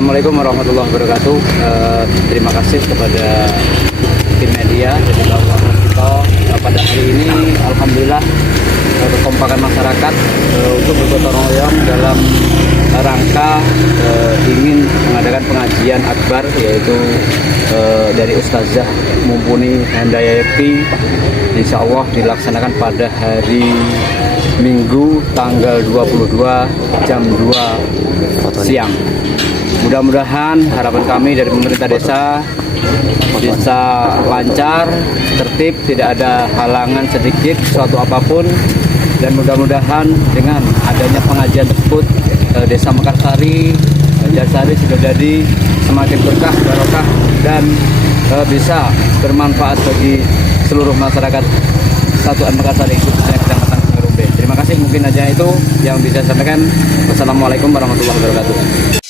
Assalamualaikum warahmatullahi wabarakatuh. Terima kasih kepada tim media dari bahwa kita pada hari ini alhamdulillah kekompakan masyarakat untuk bergotong royong dalam rangka ingin mengadakan pengajian akbar, yaitu dari Ustazah Mumpuni Handayati, insya Allah dilaksanakan pada hari Minggu tanggal 22 jam 2 siang. Mudah-mudahan harapan kami dari pemerintah desa bisa lancar, tertib, tidak ada halangan sedikit suatu apapun, dan mudah-mudahan dengan adanya pengajian tersebut Desa Mekarsari, Banjarsari sudah jadi semakin berkah, barokah, dan bisa bermanfaat bagi seluruh masyarakat Satuan Mekarsari, khususnya Kecamatan Ngerumbe. Terima kasih, mungkin aja itu yang bisa saya sampaikan. Wassalamualaikum warahmatullahi wabarakatuh.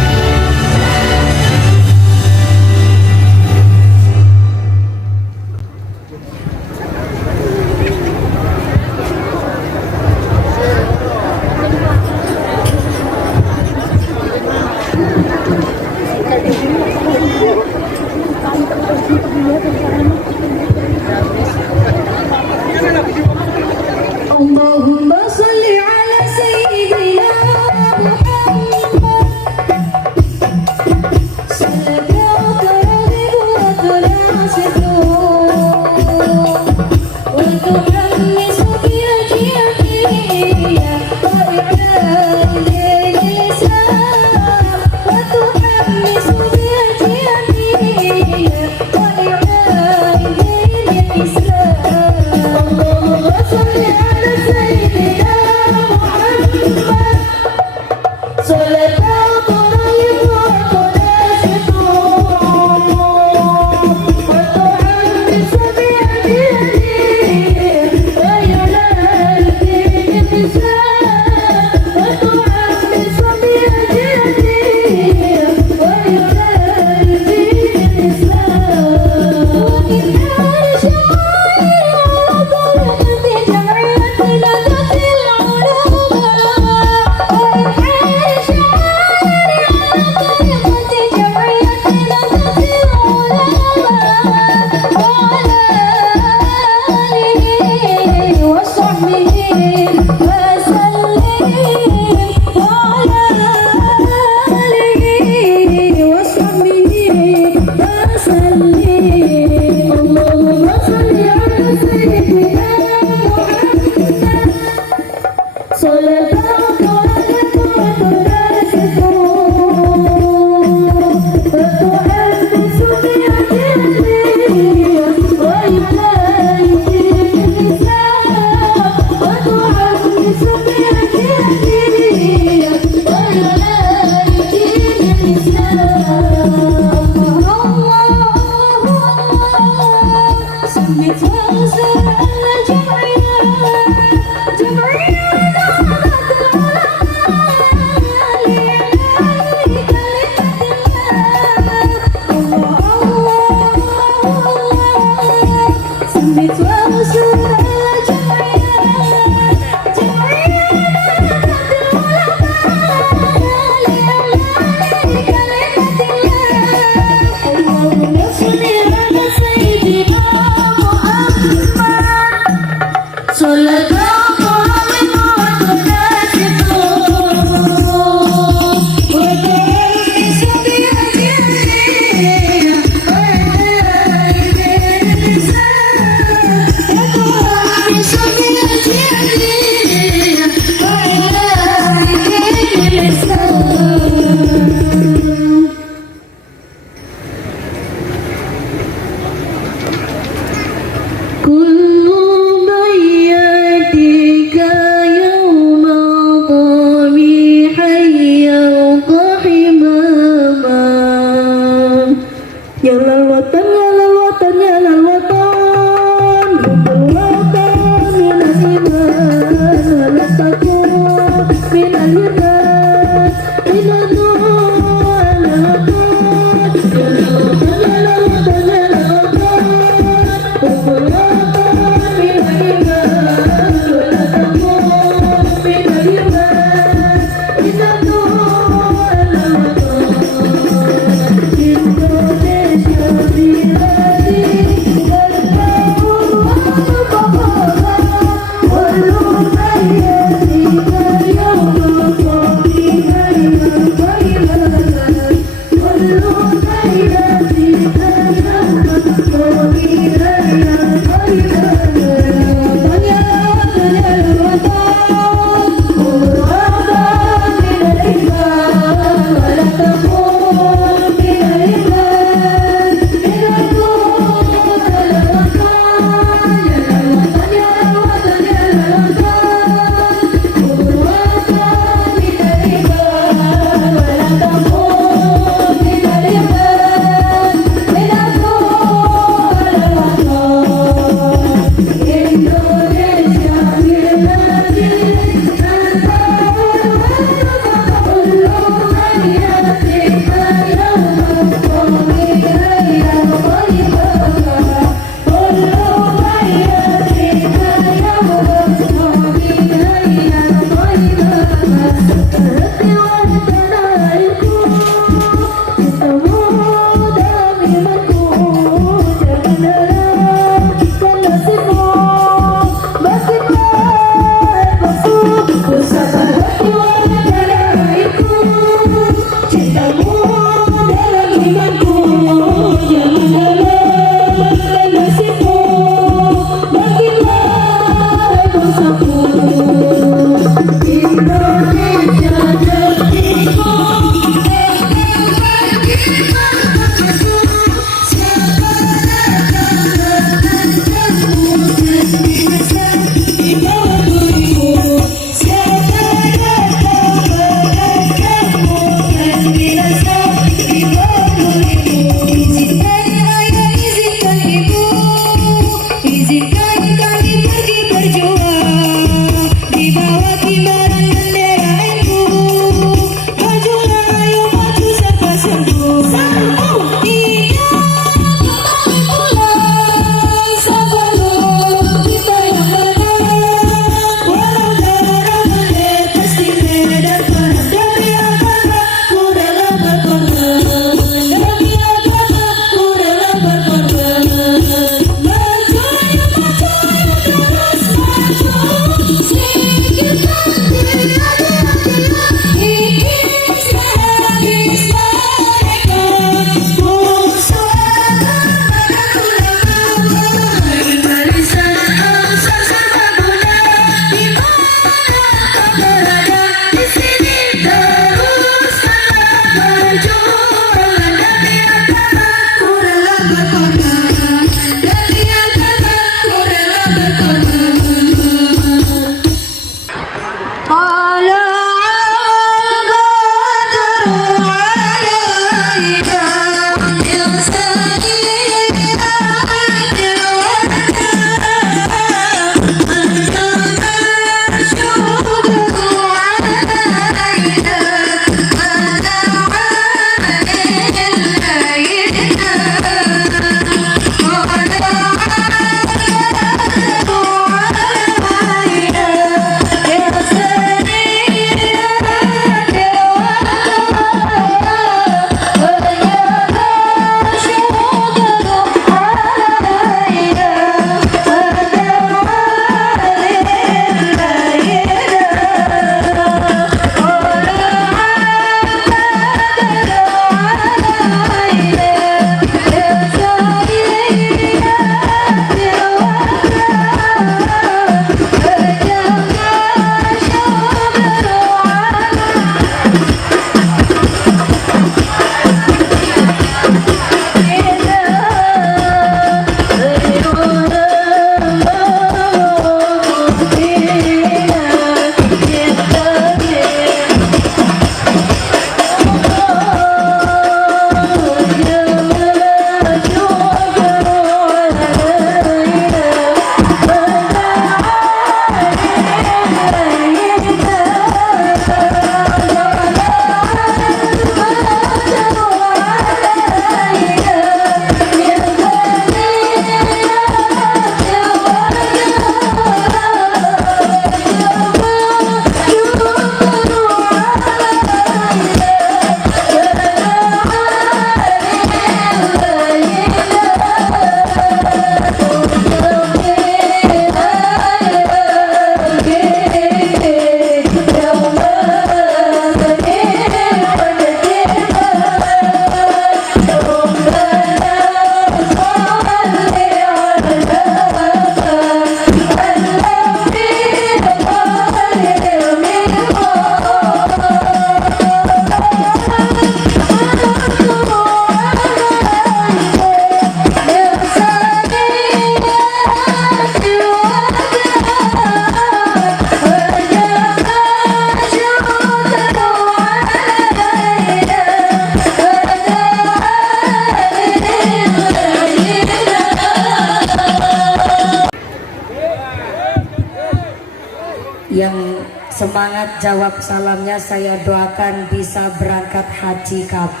Yang semangat jawab salamnya saya doakan bisa berangkat haji KB.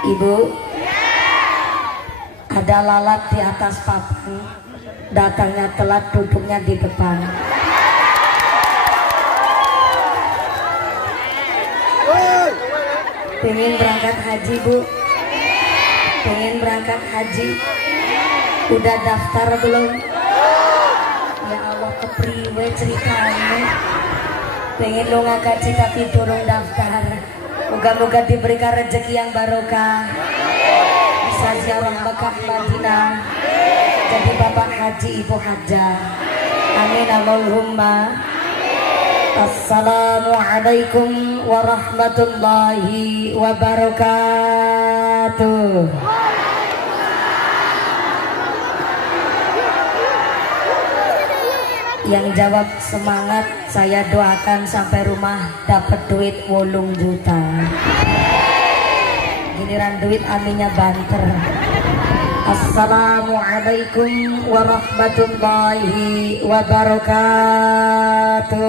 Ibu, ada lalat di atas papan, datangnya telat, duduknya di depan. Pengen berangkat haji, Bu? Pengen berangkat haji? Udah daftar belum? Ya Allah, kepriwe ceritanya. Pengen lo ngakaji tapi turun daftar. Moga-moga diberikan rezeki yang barokah, bisa ziarah Mekah Madinah, jadi bapak haji ibu hajah. Amin Allahumma. Assalamualaikum warahmatullahi wabarakatuh. Yang jawab semangat saya doakan sampai rumah dapat duit 8 juta. Giliran duit aminnya banter. Assalamualaikum warahmatullahi wabarakatuh.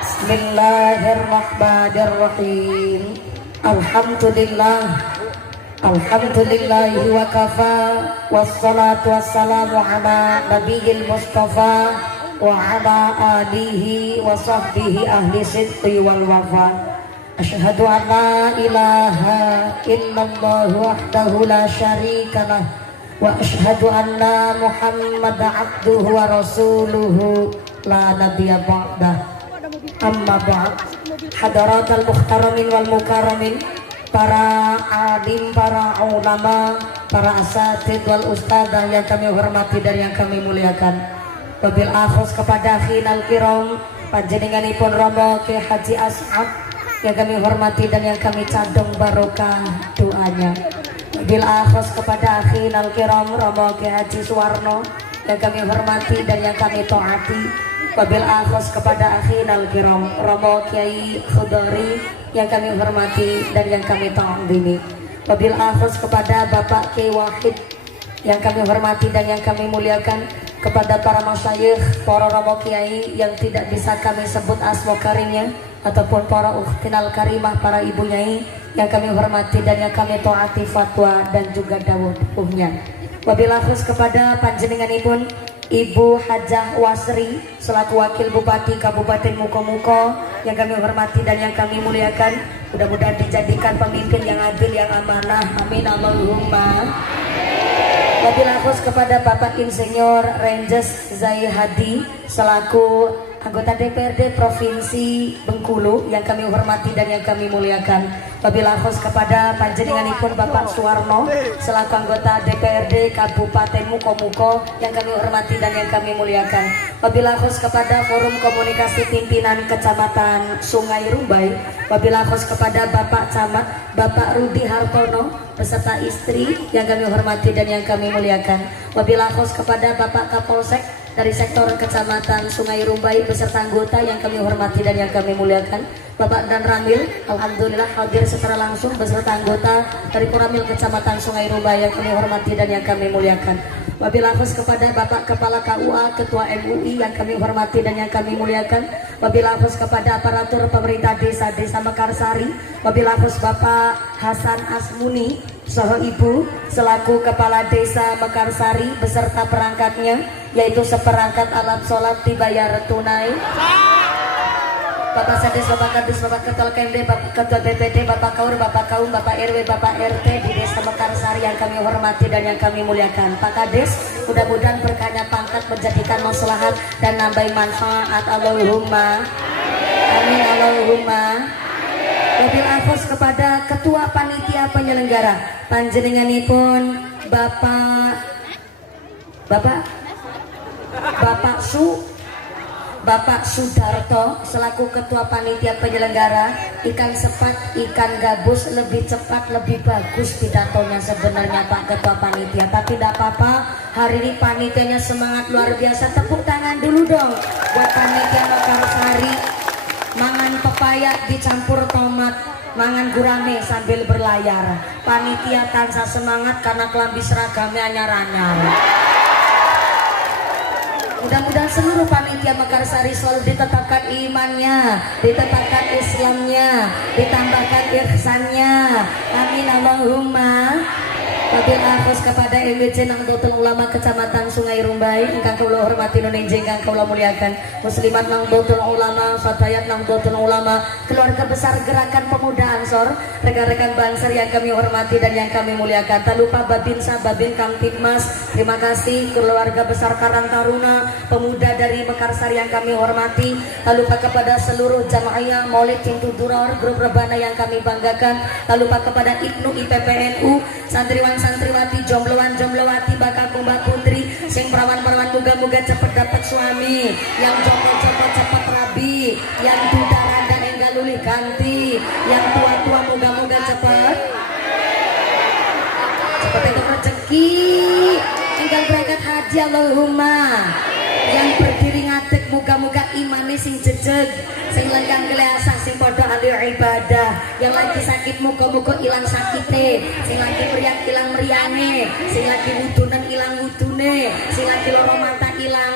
Bismillahirrahmanirrahim. Alhamdulillahi wa kafa, wassalatu wassalamu ala nabiyil mustafa wa ala alihi wa sahbihi ahli sidqi wal wafa. Asyhadu an la ilaha illallah wahdahu la syarikalah wa asyhadu anna Muhammadan abduhu wa rasuluhu la nabiyya ba'dah. Amma ba'd. Hadaratul muhtaramin wal mukarramin, para alim, para ulama, para asatid wal ustadzah yang kami hormati dan yang kami muliakan. Wabil akhus kepada khinal kiram panjenenganipun Romo Ki Haji As'ad yang kami hormati dan yang kami cadong barokah doanya. Wabil akhus kepada khinal kiram Romo Ki Haji Suwarno yang kami hormati dan yang kami taati. Wabil akhus kepada khinal kiram Romo Kiai Khudari yang kami hormati dan yang kami ta'zimi. Wabil akhus kepada Bapak Kiai Wahid yang kami hormati dan yang kami muliakan, kepada para masyayikh, para romo kiai yang tidak bisa kami sebut asma karimnya, ataupun para ukhtinal karimah, para ibu nyai yang kami hormati dan yang kami taati fatwa dan juga dawuhnya. Wabil akhus kepada panjenenganipun Ibu Hajah Wasri selaku Wakil Bupati Kabupaten Muko-Muko yang kami hormati dan yang kami muliakan. Mudah-mudahan dijadikan pemimpin yang adil, yang amanah. Amin Allahumma. Wabil akhus kepada Bapak Insinyur Renjes Zai Hadi selaku anggota DPRD Provinsi Bengkulu yang kami hormati dan yang kami muliakan. Wabil akhus kepada panjenenganipun Bapak Suwarno selaku anggota DPRD Kabupaten Muko-Muko yang kami hormati dan yang kami muliakan. Wabil akhus kepada Forum Komunikasi Pimpinan Kecamatan Sungai Rumbai. Wabil akhus kepada Bapak Camat Bapak Rudi Hartono beserta istri yang kami hormati dan yang kami muliakan. Wabil akhus kepada Bapak Kapolsek dari sektor Kecamatan Sungai Rumbai beserta anggota yang kami hormati dan yang kami muliakan. Bapak Dan Ramil alhamdulillah hadir secara langsung beserta anggota dari Koramil Kecamatan Sungai Rumbai yang kami hormati dan yang kami muliakan. Wabil akhus kepada Bapak Kepala KUA Ketua MUI yang kami hormati dan yang kami muliakan. Wabil akhus kepada aparatur pemerintah desa Mekarsari. Wabil akhus Bapak Hasan Asmuni Soho Ibu selaku Kepala Desa Mekarsari beserta perangkatnya, yaitu seperangkat alat sholat dibayar tunai. Bapak Sadis, Bapak Kadis, Bapak Ketua KMD, Bapak Ketua BPD, Bapak Kaur, Bapak Kaum, Bapak RW, Bapak RT di Desa Mekarsari yang kami hormati dan yang kami muliakan. Pak Kadis, mudah-mudahan berkahnya pangkat menjadikan maslahat dan nambah manfaat. Allahumma amin Allahumma. Wabil akhus kepada Ketua Panitia Penyelenggara panjenenganipun Bapak Sudarto selaku Ketua Panitia Penyelenggara. Ikan sepat, ikan gabus, lebih cepat, lebih bagus pidatonya sebenarnya Pak Ketua Panitia. Tapi tidak apa-apa, hari ini panitianya semangat luar biasa. Tepuk tangan dulu dong buat panitia Mekarsari. Mangan pepaya dicampur tomat, mangan gurame sambil berlayar. Panitia tansah semangat karena kelambi seragamnya anyar-anyar. Mudah-mudahan seluruh panitia Mekarsari selalu ditetapkan imannya, ditetapkan Islamnya, ditambahkan ihsannya. Amin Allahumma. Wabillahi khusus kepada MBC Nahdlatul Ulama Kecamatan Sungai Rumbai ingkang kula hormati nun ingkang kula muliakan, muslimat Nahdlatul Ulama, fatayat Nahdlatul Ulama, keluarga besar Gerakan Pemuda Ansor, rekan-rekan Banser yang kami hormati dan yang kami muliakan. Tak lupa Babinsa, Babin Kamtibmas, terima kasih keluarga besar Karang Taruna, pemuda dari Mekarsari yang kami hormati. Tak lupa kepada seluruh jamaah Maulid Cintu Duror, grup rebana yang kami banggakan. Tak lupa kepada Ibnu IPPNU, santriwan santriwati, jombloan-jomblowati, bakal kumbah putri, sing perawan-perawan muga-muga cepet dapat suami, yang jomblo-jomblo cepet rabi, yang duda randa enggak lulih ganti, yang tua-tua muga-muga cepet itu rezeki, enggal berangkat haji Allahumma, yang berdiri ngadeg muga-muga imane sing jejeg, sing lengkang keleasa, sing podo ahli ibadah, yang lagi sakit muga-muga ilang sakite, sing lagi meriang ilang meriange, sing lagi wudunen ilang wudune, sing lagi loro mata ilang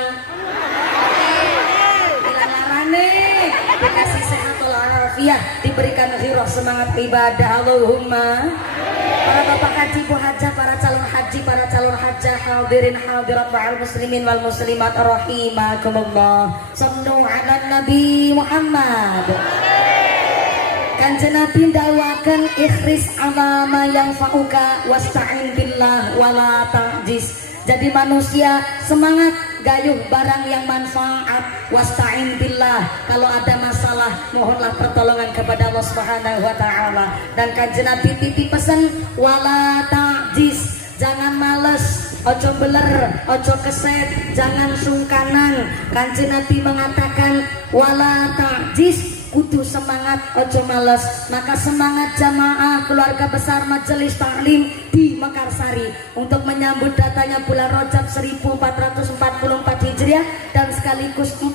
larane, dikasih sehat walafiat, diberikan ghirah semangat ibadah Allahumma. Para bapak haji, bu hajah, para calon haji, para calon hajah, hadirin hadirat wal muslimin wal muslimat rahimakumullah. Sallu ala Nabi Muhammad. Kanjeng Nabi ndawaken ikhris amama yang fauka wasta'in billah wala ta'jiz. Jadi manusia semangat gayuh barang yang manfaat, wasta'in billah, kalau ada masalah mohonlah pertolongan kepada Allah Subhanahu wa taala. Dan kanjeng Nabi titip pesan wala ta'jiz, jangan males, ojo beler, ojo keset, jangan sungkanan. Kanjeng Nabi mengatakan wala ta'jiz, kudu semangat, ojo males. Maka semangat jamaah keluarga besar Majelis Taklim di Mekarsari untuk menyambut datanya bulan Rajab 1444 Hijriah dan sekaligus 40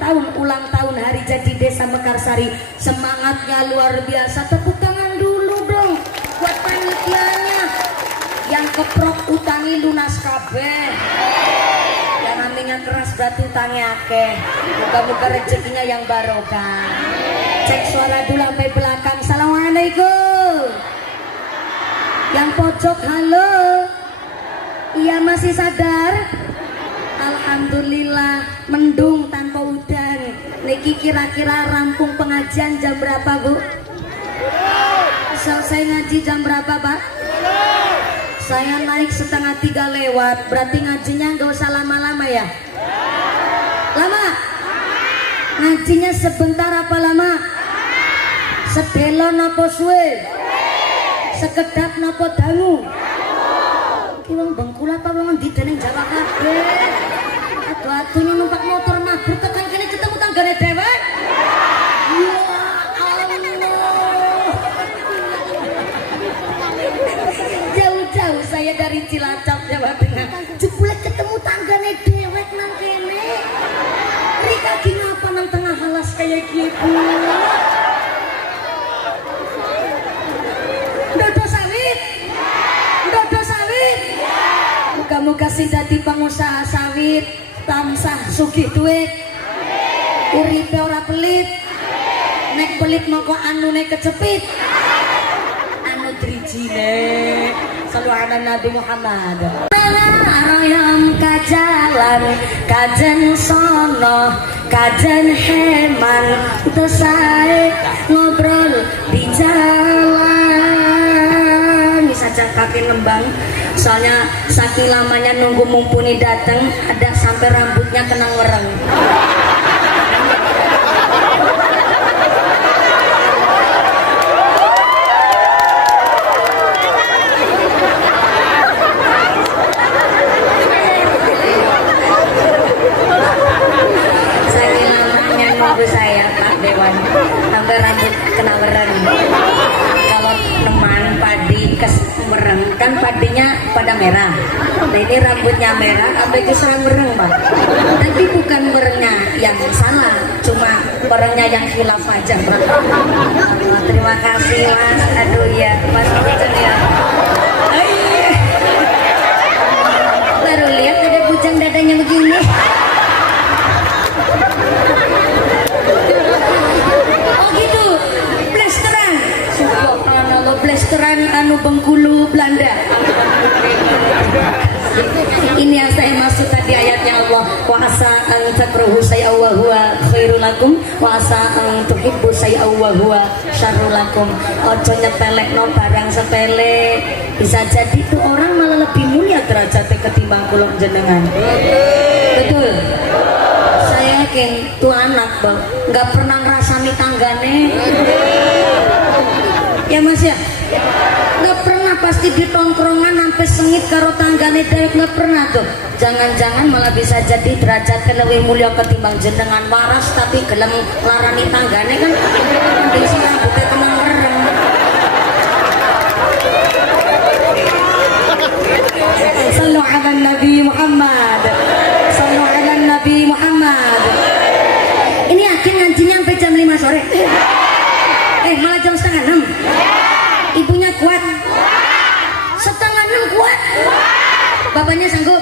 tahun ulang tahun hari jadi desa Mekarsari. Semangatnya luar biasa. Tepuk tangan dulu dong buat panitianya yang keprok utangi lunas kabeh. Yang namanya keras berarti utangnya akeh. Moga-moga rezekinya yang barokah. Cek suara dulu sampai belakang. Assalamualaikum. Yang pojok halo. Iya masih sadar? Alhamdulillah, mendung tanpa udan. Niki kira-kira rampung pengajian jam berapa, Bu? Selesai ngaji jam berapa, Pak? Saya naik 2:30 lewat. Berarti ngajinya nggak usah lama-lama ya? Lama? Ngajinya sebentar apa lama? Sedelon apa suwe? Sekedap napa dangu? Ki wong Bengkulu apa wong ndi dening Jawa kabeh? Adu-adunya numpak motor mabur tekan kene ketemu tanggane dhewek. Ya Allah. Jauh-jauh saya dari Cilacap Jawa Tengah. Jebule ketemu tanggane dhewek nang kene. Rika kenapa nang tengah halas kayak gitu? Muga-muga sing dadi pengusaha sawit tansah sugih duit, uripe ora pelit, nek pelit moko anune kecepit, anu drijine. Sallu ala Nabi Muhammad. Ayam kajalan kajen sono kajen heman tesae ngobrol di jalan saja kaki ngembang. Soalnya saking lamanya nunggu mumpuni datang, ada sampai rambutnya kena wereng. Saking lamanya nunggu saya Pak Dewan, sampai rambut kena wereng. Kalau teman padi mereng kan padinya pada merah, nah ini rambutnya merah sampai ke serang mereng Pak. Tapi bukan merengnya yang salah, cuma orangnya yang khilaf aja Pak. Terima kasih Mas. Aduh ya Mas Bujang ya. Baru lihat ada bujang dadanya begini. Oh gitu, blasteran. Subhanallah, blasteran anu Bengkulu Belanda. Ini yang saya maksud tadi ayatnya Allah, wa asa an takrahu syai'an wa huwa khairul lakum wa asa an tuhibbu syai'an wa huwa syarrul lakum. Ojo nyepelekno barang sepele, bisa jadi tuh orang malah lebih mulia derajatnya ketimbang kula jenengan. Betul. Saya yakin tuh anak Bang nggak pernah ngrasani tanggane. Ya Mas ya? Nggak pernah, pasti di tongkrongan sampai sengit karo tanggane dewek, nggak pernah tuh. Jangan-jangan malah bisa jadi derajat lebih mulia ketimbang jenengan waras tapi gelem larani tanggane kan di sini rambutnya tenang merem. Sallu ala Nabi Muhammad, sallu ala Nabi Muhammad. Ini yakin ngajinya sampai jam 5 sore? Malah jam setengah 6. Ibunya kuat? Setengah 6 kuat? Bapaknya sanggup?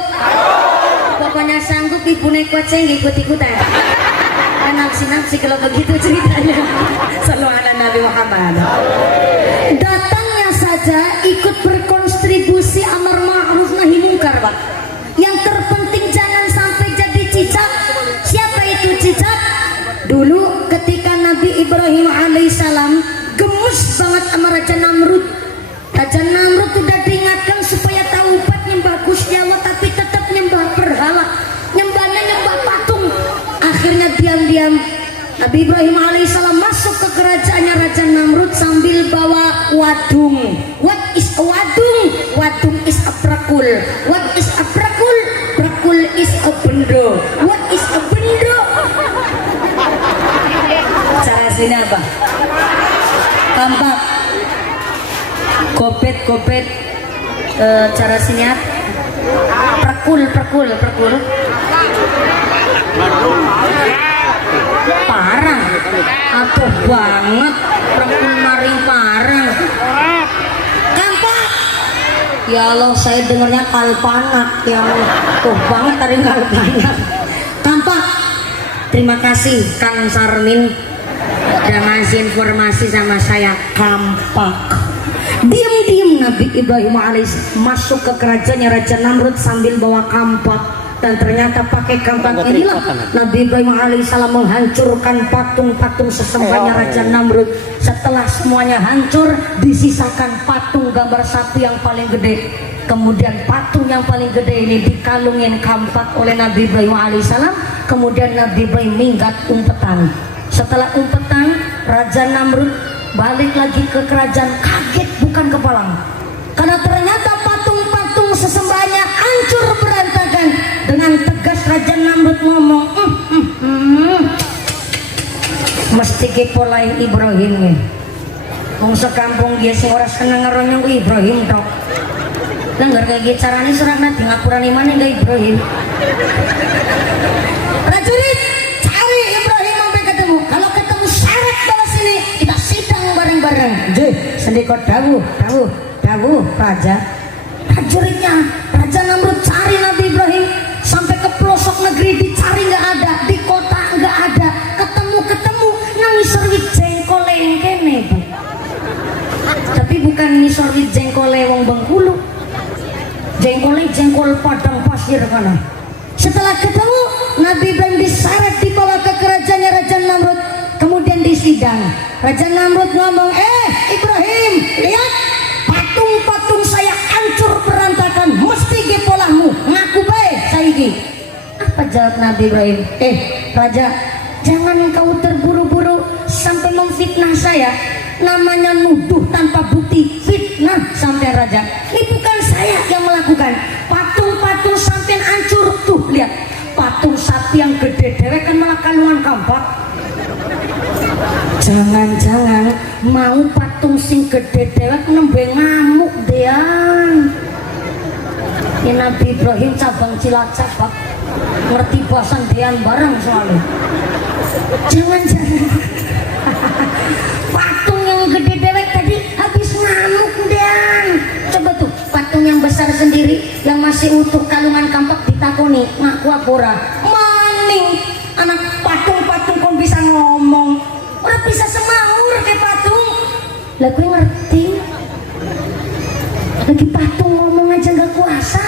Bapaknya sanggup, ibunya kuat, saya nggak ikut-ikutan. Nafsi-nafsi kalau begitu ceritanya. Sallu ala Nabi Muhammad. Datangnya saja ikut berkontribusi amar ma'ruf nahi mungkar Pak. Yang terpenting jangan sampai jadi cicak. Siapa itu cicak? Dulu ketika Nabi Ibrahim alaihissalam gemes banget sama Raja Namrud. Raja Namrud sudah diingatkan supaya taubat nyembah Gusti Allah, tapi tetap nyembah berhala, nyembahnya nyembah patung. Akhirnya diam-diam Nabi Ibrahim alaihissalam masuk ke kerajaannya Raja Namrud sambil bawa wadung. What is a wadung? Wadung is a prakul. What is a prakul? Prakul is a bendo. What is a bendo? Cara sini apa? Tampak kopet cara sini apa? Prakul parang atuh banget, prakul maring parang kampak. Ya Allah, saya dengarnya kalpanak yang tuh banget tadi kalpanak kampak. Terima kasih Kang Sarmin udah ngasih informasi sama saya. Kampak. Diam-diam Nabi Ibrahim alaihissalam masuk ke kerajaannya Raja Namrud sambil bawa kampak, dan ternyata pakai kampak inilah Nabi Ibrahim alaihissalam menghancurkan patung-patung sesembahnya Raja Namrud. Setelah semuanya hancur, disisakan patung gambar sapi yang paling gede. Kemudian patung yang paling gede ini dikalungin kampak oleh Nabi Ibrahim alaihissalam. Kemudian Nabi Ibrahim minggat umpetan. Setelah umpetan, Raja Namrud balik lagi ke kerajaan, kaget bukan kepalang, karena ternyata patung-patung sesembahnya hancur berantakan. Dengan tegas Raja Namrud ngomong, mesti kepolai Ibrahim nih. Wong sekampung dia sing ora seneng ngeronyong Ibrahim tok. Nanggar kayak carane serang nanti ngapurani mana enggak Ibrahim. Prajurit, cari Ibrahim sampai ketemu. Kalau ketemu syarat balas ini, kita sidang bareng-bareng. Jeh, sendikot dawuh raja. Prajuritnya Raja Namrud cari Nabi Ibrahim sampai ke pelosok negeri, dicari nggak ada, di kota nggak ada, ketemu nangis serwit jengkol kene Bu. Tapi bukan ngisor wit jengkol wong Bengkulu, jengkol padang pasir kana. Setelah ketemu, Nabi Ibrahim diseret dibawa ke kerajaannya Raja Namrud, kemudian disidang. Raja Namrud ngomong, Ibrahim, lihat patung-patung saya hancur berantakan, mesti gepolahmu, ngaku baik saiki. Apa jawab Nabi Ibrahim? Raja, jangan kau terburu-buru sampai memfitnah saya. Namanya nuduh tanpa bukti, fitnah sampai Raja. Ini bukan saya yang melakukan. Patung-patung sampai hancur tuh, lihat. Patung sapi yang gede dewek kan malah kalungan kampak. Jangan-jangan mau patung sing gede dewek nembe ngamuk dean. Ini Nabi Ibrahim cabang Cilacap Pak, ngerti bahasan dean bareng soalnya. Jangan-jangan patung yang gede dewek tadi habis ngamuk dan coba tuh patung yang besar sendiri yang masih utuh kalungan kampak ditakoni ngaku apura maning anak patung-patung kok bisa ngomong orang bisa semaur kayak patung lah gue ngerti lagi patung ngomong aja gak kuasa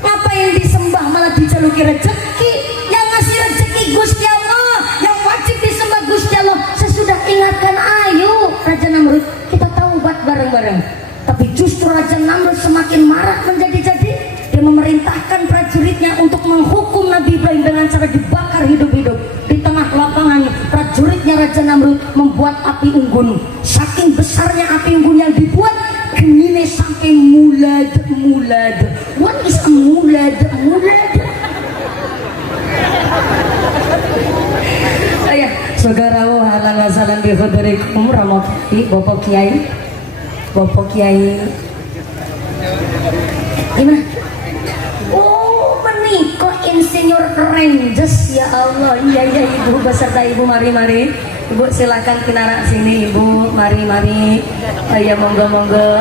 ngapain disembah malah dijaluki rezeki yang ngasih rezeki Gusti Allah yang wajib disembah Gusti Allah sesudah ingatkan ayo Raja Namrud kita taubat bareng-bareng tapi justru Raja Namrud semakin marah menjadi-jadi dia memerintahkan prajuritnya untuk menghukum Nabi Ibrahim dengan cara dibakar hidup-hidup di tengah lapangan prajuritnya Raja Namrud membuat api unggun saking besarnya api unggun yang dibuat gemine sampai mulad what is a mulad ayah saudara halan wasalan bi khudurikum ramati Bapak Kiai gimana oh menikah insinyur Ranges ya Allah iya ibu beserta ibu mari ibu silakan kinarak sini ibu mari ya monggo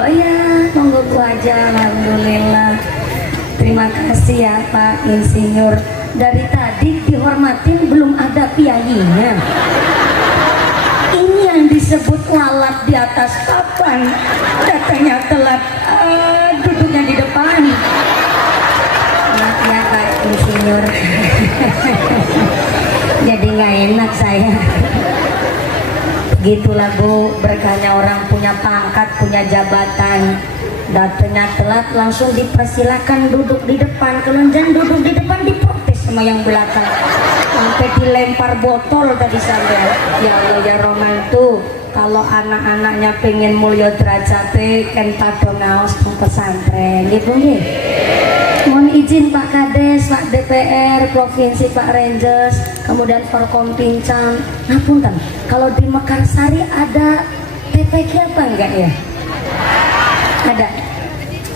ya monggo bu aja alhamdulillah terima kasih ya Pak Insinyur dari tadi dihormatin belum ada piayinya ini yang disebut lalat di atas papan datanya telat duduknya di depan maaf ya Pak Insinyur jadi nggak enak saya gitulah Bu berkahnya orang punya pangkat punya jabatan datanya telat langsung dipersilakan duduk di depan kalau jangan duduk di depan diprotes sama yang belakang sampai dilempar botol tadi sampai ya Allah ya Roman tuh kalau anak-anaknya pengen mulya derajate kan padha ngaos ke pesantren gitu nggih. Mohon izin Pak Kades, Pak DPR, Provinsi Pak Ranges, kemudian Forkompincan. Ngapunten, kalau di Mekarsari ada TPK apa enggak ya? Ada.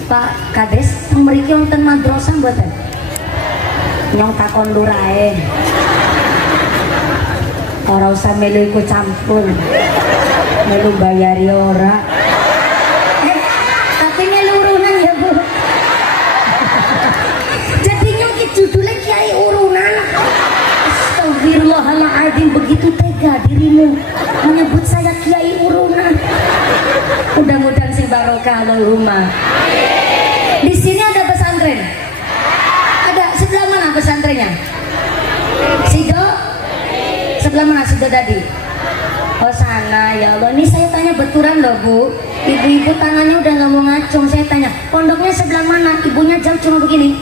Pak Kades, memiliki wonten madrasah mboten? Nyong takon lurae. Ora usah melu ikut campur. Melu bayari ora. Tapi melu urunan ya Bu. Jadi nyong ki judulnya Kiai Urunan. Astagfirullahaladzim begitu tega dirimu menyebut saya Kiai Urunan. Mudah-mudahan si barokah Allahumma. Di sini ada pesantren. Ada sebelah mana pesantrennya? Sido? Sebelah mana Sido tadi? Oh sana ya Allah. Ini saya tanya betulan loh Bu. Ibu-ibu tangannya udah nggak mau ngacung. Saya tanya pondoknya sebelah mana? Ibunya jauh cuma begini.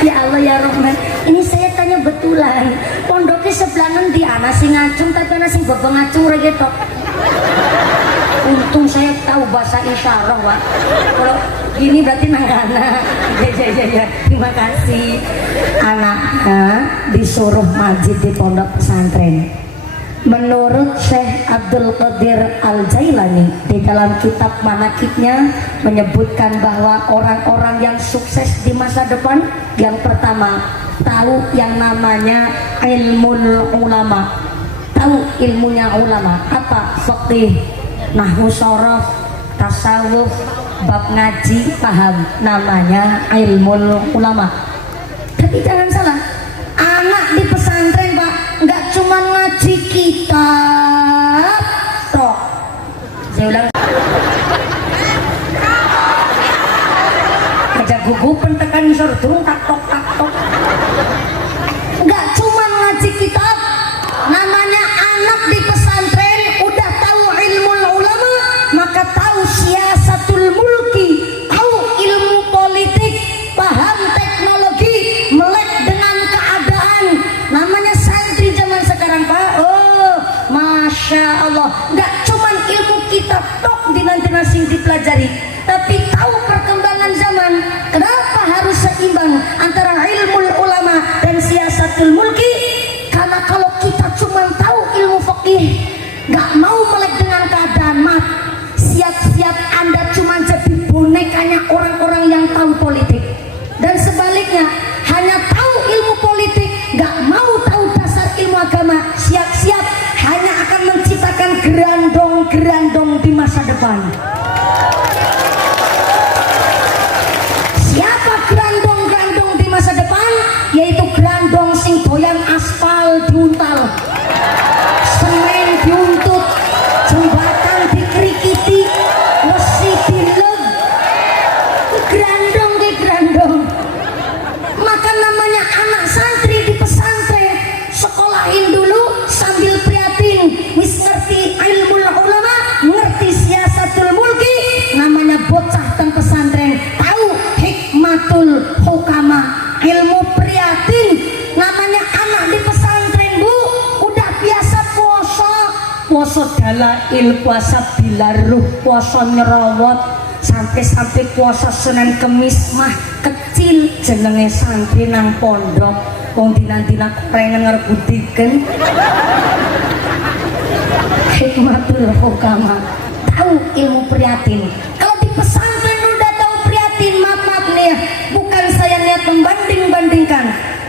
Ya Allah ya Rahman. Ini saya tanya betulan. Pondoknya sebelah nanti anak si ngacung tapi anak si bapak ngacung regetok. Untung saya tahu bahasa isyarat Pak. Kalau gini berarti nangana. Ya. Terima kasih. Anak disuruh majid di pondok pesantren. Menurut Syekh Abdul Qadir Al-Jailani di dalam kitab manakibnya menyebutkan bahwa orang-orang yang sukses di masa depan yang pertama tahu yang namanya ilmu ulama. Tahu ilmunya ulama apa? Fiqih, nahwu sorof, tasawuf, bab ngaji, paham namanya ilmu ulama. Tapi jangan salah, anak di pesantren Pak nggak cuma ngaji kitab toh. Saya ulang aja gugupan tekan surung tak tok nggak cuma ngaji kitab, namanya anak di pesantren udah tahu ilmu ulama, maka tahu siasatul mulki, tahu ilmu politik, paham teknologi, melek dengan keadaan. Namanya santri zaman sekarang Pak. Oh, masya Allah. Nggak cuma ilmu kitab tok dinanti dipelajari, tapi tahu perkembangan zaman. Kenapa harus seimbang antara ilmu ulama dan siasatul mulki? Karena kalau kita cuma tahu ilmu fikih, nggak mau melek dengan keadaan, mat siap-siap Anda cuma jadi bonekanya orang-orang yang tahu politik. depan. Siapa grandong-grandong di masa depan? Yaitu grandong sing doyan aspal diuntal, semen diuntut, jembatan dikrikiti, wesi dileg. Grandong ke grandong. Maka namanya anak santri di pesantren, sekolahin dulu sambil prihatin, wis ngerti ilmu ulama, ngerti siasatul mulki, namanya bocah dan pesantren, tahu hikmatul hukama, ilmu prihatin, namanya anak di pesantren. Bu, udah biasa puasa dalail, puasa bilaruh, puasa nyerawat, sampai puasa Senin Kemis mah kecil jenenge santri nang pondok. Wong dina-dina pengen ngerebutiken hikmatul hukama, tahu ilmu prihatin. Kalau di pesantren udah tahu prihatin, maaf nih ya, bukan saya niat membanding-bandingkan,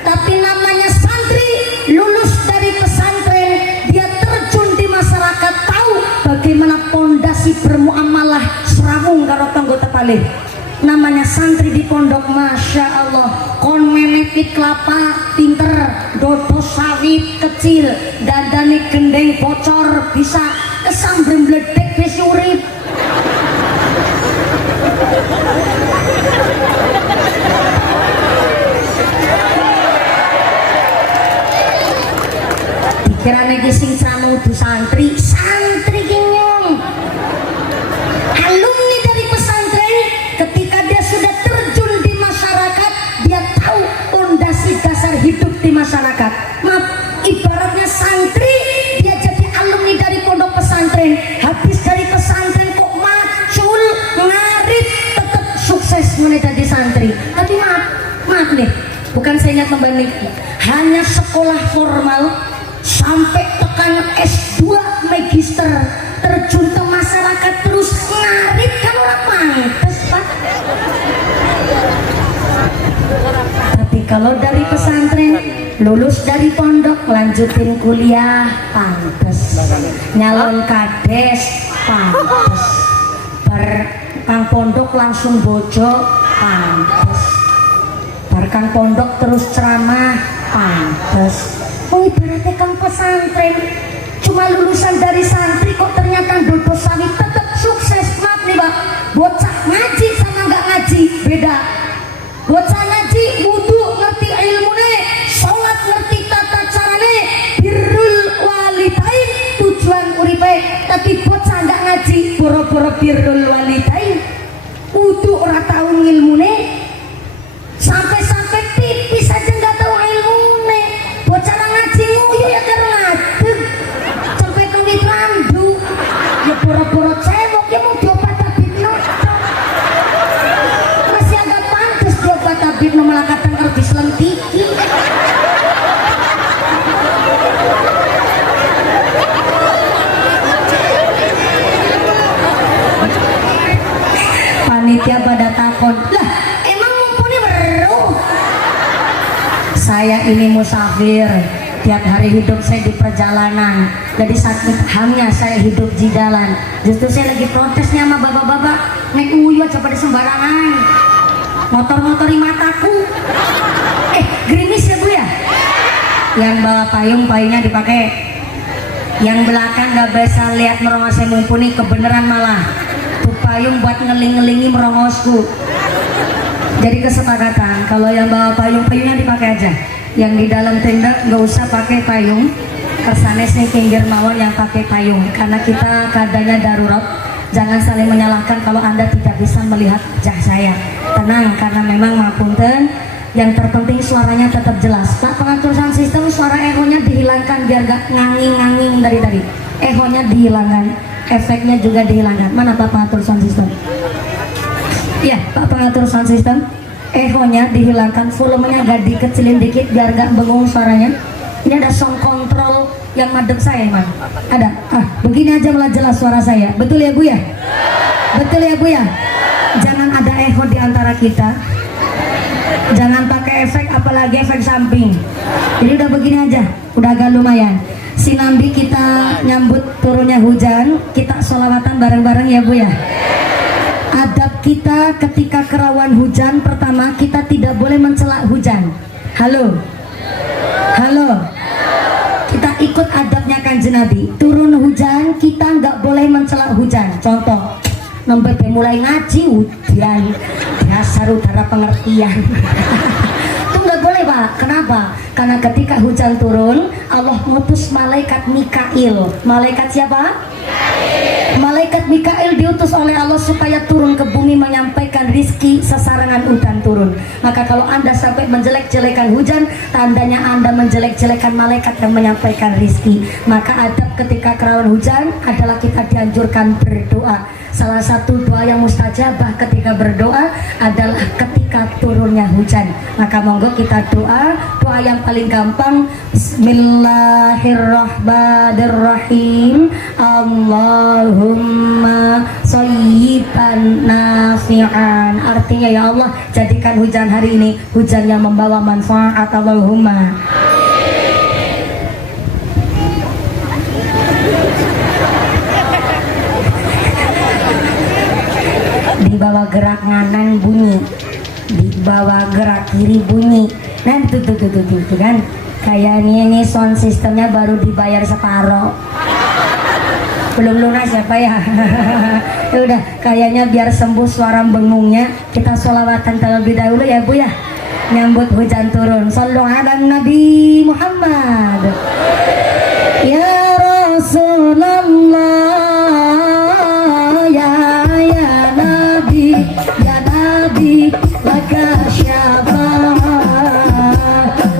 tapi namanya santri lulus dari pesantren, dia terjun di masyarakat, tahu bagaimana pondasi bermuamalah serawung karo tanggo tepalih. Namanya santri di pondok, masya Allah, kon menepit kelapa pinter, dodo sawit kecil, dadane gendeng bocor, bisa kesambrem bledek wis urip. Dikirane ki sing sanudu santri ki nyong. Alumni dari pesantren, ketika dia sudah terjun di masyarakat, dia tahu fondasi dasar hidup di masyarakat. Maaf, ibaratnya santri, dia jadi alumni dari pondok pesantren, habis dari pesantren kok macul, ngarit, tetap sukses menjadi santri. Tapi maaf nih, bukan saya ingat membanding, hanya sekolah formal sampai tekan S2 magister, terjun ke masyarakat terus ngarit, kan orang pantes Pak. Tapi kalau dari pesantren, lulus dari pondok lanjutin kuliah pantes, nyalon kades pantes, kang pondok langsung bojo pantes, kang pondok terus ceramah pantes. Oh, ibaratnya kang pesantren cuma lulusan dari santri kok ternyata dodo sawit tetap sukses. Maaf nih Pak, bocah ngaji sama nggak ngaji beda. Bocah ngaji wudu ngerti ilmune, sholat ngerti tata carane, birrul walidain tujuan uripe. Tapi bocah nggak ngaji, boro-boro birrul walidain, wudu ora tau ngilmune, sampai pipis aja nggak tahu ilmune. Bocah ngaji nguyu ya karena ngadeg, sampai kengit randu, ya pura-pura cebok, ya mau diobat tabib no. Masih agak pantas diobat tabib no, malah kadang harus selentiki. Panitia pada takon, lah emang mumpuni beruh. Saya ini musafir, tiap hari hidup saya di perjalanan, jadi sakit hamnya saya hidup di jalan. Justru saya lagi protesnya sama bapak-bapak, naik uyu aja pada sembarangan, motor-motori mataku. Gerimis ya Bu ya? Yang bawa payungnya dipakai, yang belakang gak bisa lihat merongos saya mumpuni, kebeneran malah tuh payung buat ngeling-ngelingi merongosku. Jadi kesepakatan, kalau yang bawa payungnya dipakai aja, yang di dalam tenda nggak usah pakai payung. Kersane sing pinggir mawon yang pakai payung, karena kita keadaannya darurat. Jangan saling menyalahkan kalau Anda tidak bisa melihat wajah saya. Tenang, karena memang mapunten, yang terpenting suaranya tetap jelas. Pak pengatur sound system, suara ehonya dihilangkan biar gak nganging-nganging dari tadi. Ehonya dihilangkan, efeknya juga dihilangkan. Mana Pak pengatur sound system? Ya, Pak pengatur sound system, ehonya dihilangkan, volumenya agak dikecilin dikit biar gak bengung suaranya. Ini ada sound control yang madep saya, Man. Ada. Begini aja malah jelas suara saya. Betul ya Bu ya? Betul ya Bu ya? Jangan ada echo di antara kita. Jangan pakai efek, apalagi efek samping. Jadi udah begini aja, udah agak lumayan. Sinambi kita nyambut turunnya hujan, kita sholawatan bareng-bareng ya Bu ya. Adab kita ketika kerawan hujan, pertama kita tidak boleh mencela hujan. Halo, halo. Kita ikut adabnya Kanjeng Nabi. Turun hujan, kita nggak boleh mencela hujan. Contoh, nembe mulai ngaji hujan, dasar udara pengertian. Itu nggak boleh Pak. Kenapa? Karena ketika hujan turun, Allah mengutus malaikat Mikail. Malaikat siapa? Malaikat Mikail diutus oleh Allah supaya turun ke bumi menyampaikan rizki sesarangan hujan turun. Maka kalau Anda sampai menjelek-jelekan hujan, tandanya Anda menjelek-jelekan malaikat yang menyampaikan rizki. Maka adab ketika kerawan hujan adalah kita dianjurkan berdoa. Salah satu doa yang mustajabah ketika berdoa adalah ketika turunnya hujan. Maka monggo kita doa. Doa yang paling gampang, Bismillahirrahmanirrahim. Allahumma shayyiban nafi'an. Artinya ya Allah, jadikan hujan hari ini hujan yang membawa manfaat. Allahumma. Di bawah gerak nganan bunyi, di bawah gerak kiri bunyi. Nah tuh kan, kayaknya ini sound sistemnya baru dibayar separoh, belum lunas ya Pak ya. Ya udah, kayaknya biar sembuh suara bengungnya, kita sholawatan terlebih dahulu ya Bu ya, nyambut hujan turun. Shallu ala Nabi Muhammad. Ya Rasulullah, laka syafa'ah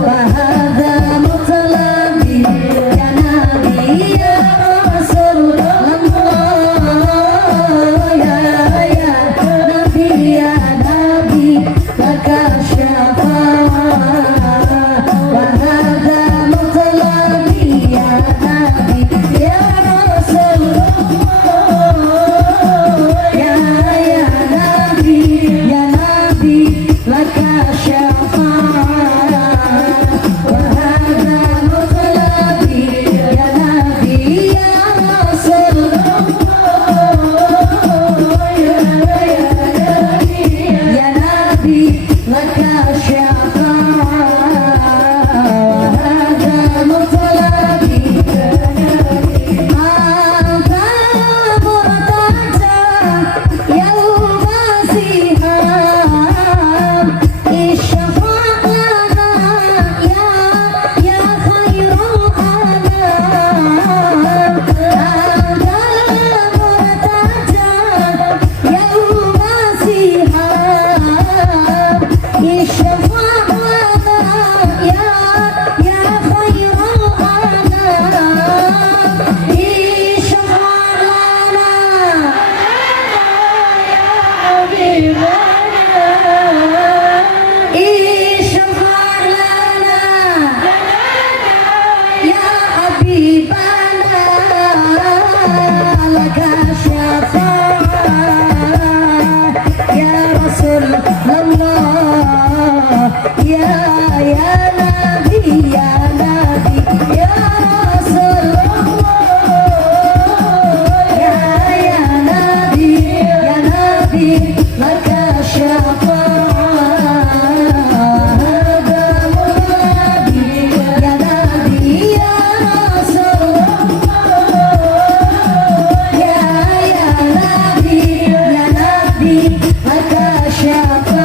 wa hadha mutlabi ya Nabi ya Rasulullah ya Nabi ya Nabi laka syafa'ah wa hadha mutlabi ya Nabi ya Rasulullah ya Nabi ya laka syafa'ah wa hadha mutlabi ya Nabi ya Rasulullah ya Nabi laka syafa'ah wa hadha mutlabi ya Nabi. Anta murtaja yauma siham, isyfa' lana ya khairul anam. Anta murtaja yauma siham, isyfa' lana ya khairul anam. Isyfa' lana ya habibana, isyfa' lana ya habibana, laka syafa'ah ya Rasulullah ya Nabi ya Nabi ya Rasulullah ya Nabi ya Nabi laka syafa'ah hadha mutlabi ya Nabi ya Rasulullah ya Nabi ya Nabi laka syafa'ah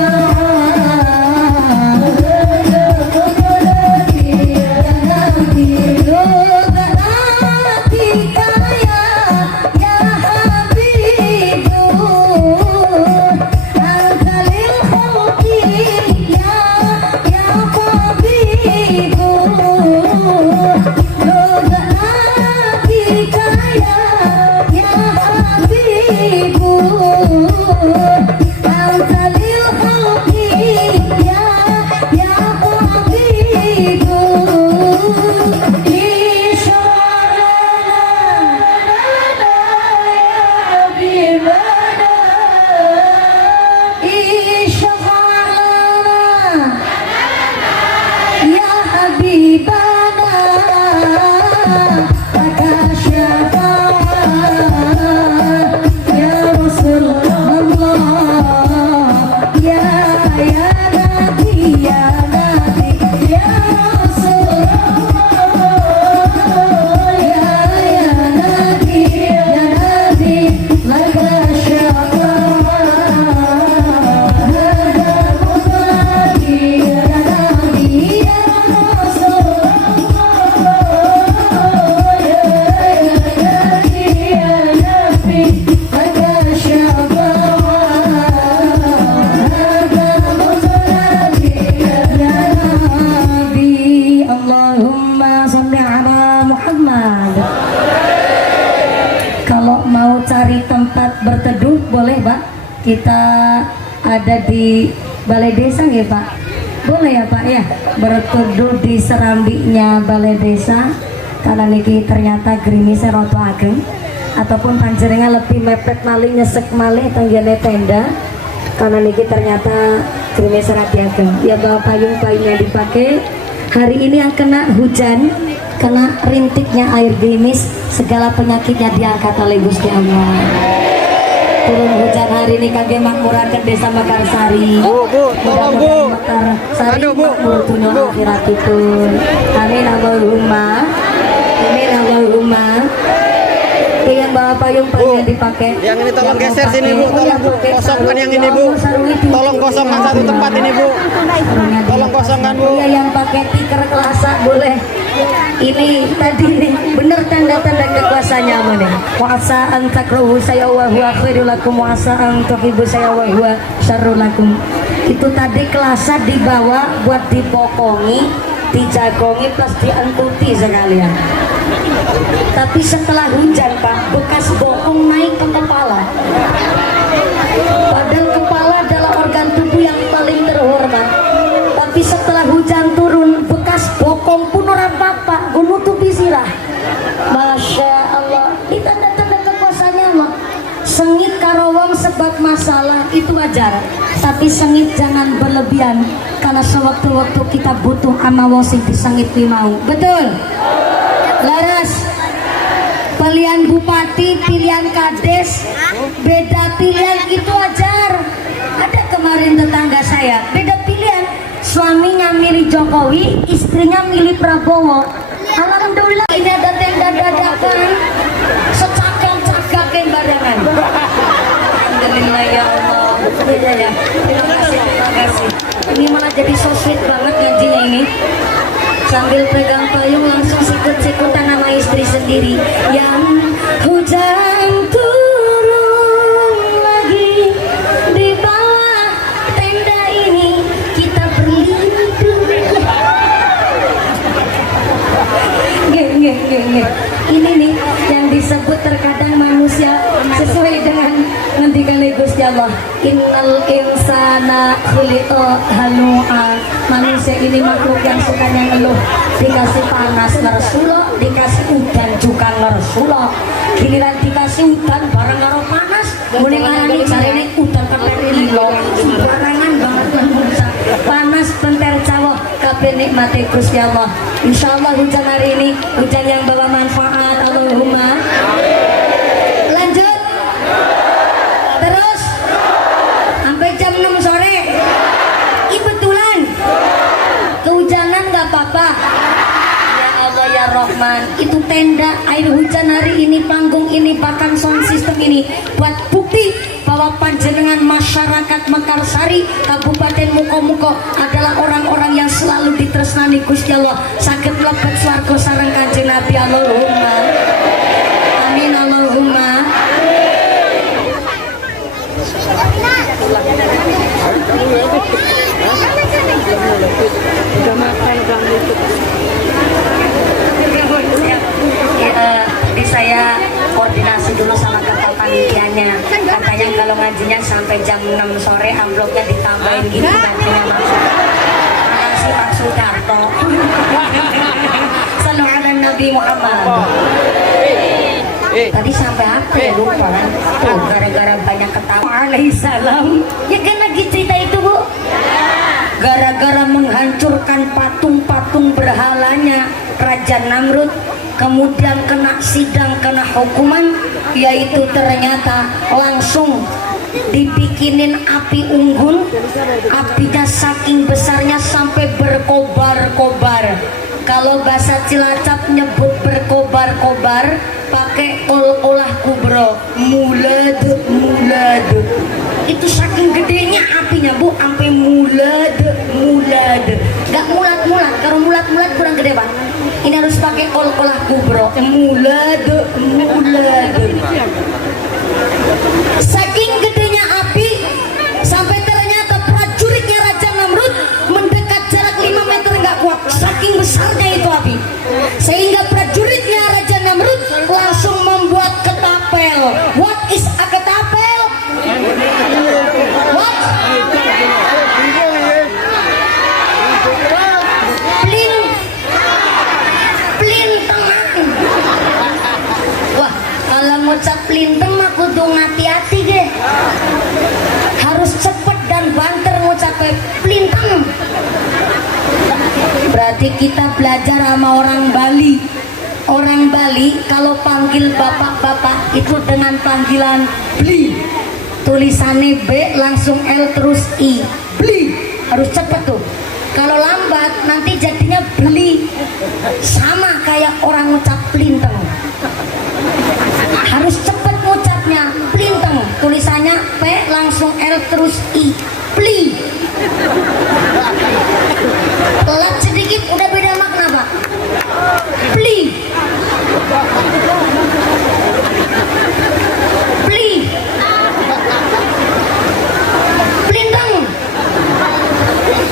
kita ada di Balai Desa ya Pak? Boleh ya Pak ya, berteduh di serambinya Balai Desa karena niki ternyata gerimis roto ageng ataupun panjenengan lebih mepet malih nyesek malih tanggane tenda karena niki ternyata gerimis rapi ageng ya bawa payung-payungnya dipakai. Hari ini yang kena hujan, kena rintiknya air gerimis, segala penyakitnya diangkat oleh Gusti Allah. Turun hujan hari ini kage makmuraken Desa Mekarsari. Tolong Bu. Mekarsari Aduh, Bu. makmur dunya akhiratipun. Amin Allahumma. Amin Allahumma. Yang bawa payung-payung dipakai. Yang ini tolong Yang geser mau sini Bu, pakai, tolong Bu. pakai Kosongkan sarung. yang ini Ya Bu. Allah, sarung itu. Tolong kosongkan satu tempat ini Bu. Sarungnya Tolong dilepas. kosongkan, Bu. Iya yang pakai tikar kelasa boleh. Ini tadi nih bener tanda-tanda kekuasaannya apa nih? Wa'asa an takrahu saya wa huwa khairul lakum wa'asa an tuhibbu saya wa huwa syarrul lakum. Itu tadi kelasa dibawa buat dipokongi, dijagongi plus diantuti sekalian. Tapi setelah hujan Pak, bekas bokong naik ke kepala. Padahal kepala adalah organ tubuh yang paling terhormat. Tapi setelah hujan turun, bekas bokong pun orang apa-apa, nutupi sirah. Masya Allah, ini tanda-tanda kekuasaannya Allah. Sengit karawang sebab masalah itu wajar, tapi sengit jangan berlebihan karena sewaktu-waktu kita butuh amawasi disengit mau. Betul? Laras. Pilihan bupati, pilihan kades, beda pilihan itu wajar. Ada kemarin tetangga saya, beda pilihan. Suaminya milih Jokowi, istrinya milih Prabowo. Alhamdulillah ini ada tenda dadakan, secakang-cakakin badangan. Alhamdulillah ya Allah. Ya. Terima kasih. Ini malah jadi so sweet banget ngajinya ini. Sambil pegang payung langsung sikut-sikutan nama istri sendiri. Yang hujan turun lagi di bawah tenda ini kita berlindung. Nge. Ini nih yang disebut terkadang manusia sesuai dengan ngendikan Gusti Allah. Innal insana khuliqa halu'a. Manusia ini makhluk yang sukanya ngeluh. Dikasih panas ngersulo, dikasih udan juga ngersulo. Giliran dikasih udan bareng karo panas, mulai ngarani jarene udan keperi lilo. Sembarangan banget manusia. Panas penter cawo kabeh nikmate Gusti Allah. Insyaallah hujan hari ini hujan yang bawa manfaat. Allahumma. Lanjut. Terus sampai jam 6 sore. Kebetulan kehujanan nggak apa-apa. Ya Allah ya Rahman, itu tenda air hujan hari ini, panggung ini, bahkan sound system ini buat bukti bahwa panjenengan masyarakat Mekarsari Kabupaten Muko-Muko adalah orang-orang yang selalu ditresnani Gusti Allah. Saged mlebet swarga sareng Kanjeng Nabi. Allahumma amin. Allahumma Udah makan, udah ngikut. Jadi saya koordinasi dulu sama ketua panitianya. Katanya kalau ngajinya sampai jam 6 sore amplopnya ditambahin gitu ngajinya masuk. Makasih Pak Sudarto. Sallu ala Nabi Muhammad. Tadi sampai apa ya lupa kan? Tuh gara-gara banyak ketawa. Alaihissalam. Ya kan lagi cerita itu Bu. Gara-gara menghancurkan patung-patung berhalanya Raja Namrud, kemudian kena sidang, kena hukuman, yaitu ternyata langsung dibikinin api unggun. Apinya saking besarnya sampai berkobar-kobar. Kalau bahasa Cilacap nyebut berkobar-kobar pakai olah kubro, mulad. Itu saking gedenya apinya Bu, sampai mulad. Gak mulat-mulat, kalau mulat-mulat kurang gede Pak. Ini harus pakai olah kubro, mulad. Saking gedenya api sampai ternyata prajuritnya Raja Namrud mendekat jarak 5 meter nggak kuat. Saking besarnya itu api, sehingga prajuritnya Raja Namrud langsung membuat ketapel. What is a ketapel? Berarti kita belajar sama orang Bali. Orang Bali kalau panggil bapak-bapak itu dengan panggilan bli. Tulisannya B langsung L terus I. Bli. Harus cepet tuh. Kalau lambat nanti jadinya beli. Sama kayak orang ngucap plinteng. Harus cepet ngucapnya plinteng. Tulisannya P langsung L terus I. Bli. Telat sedikit udah beda makna Pak. Bli. Bli. Plinteng.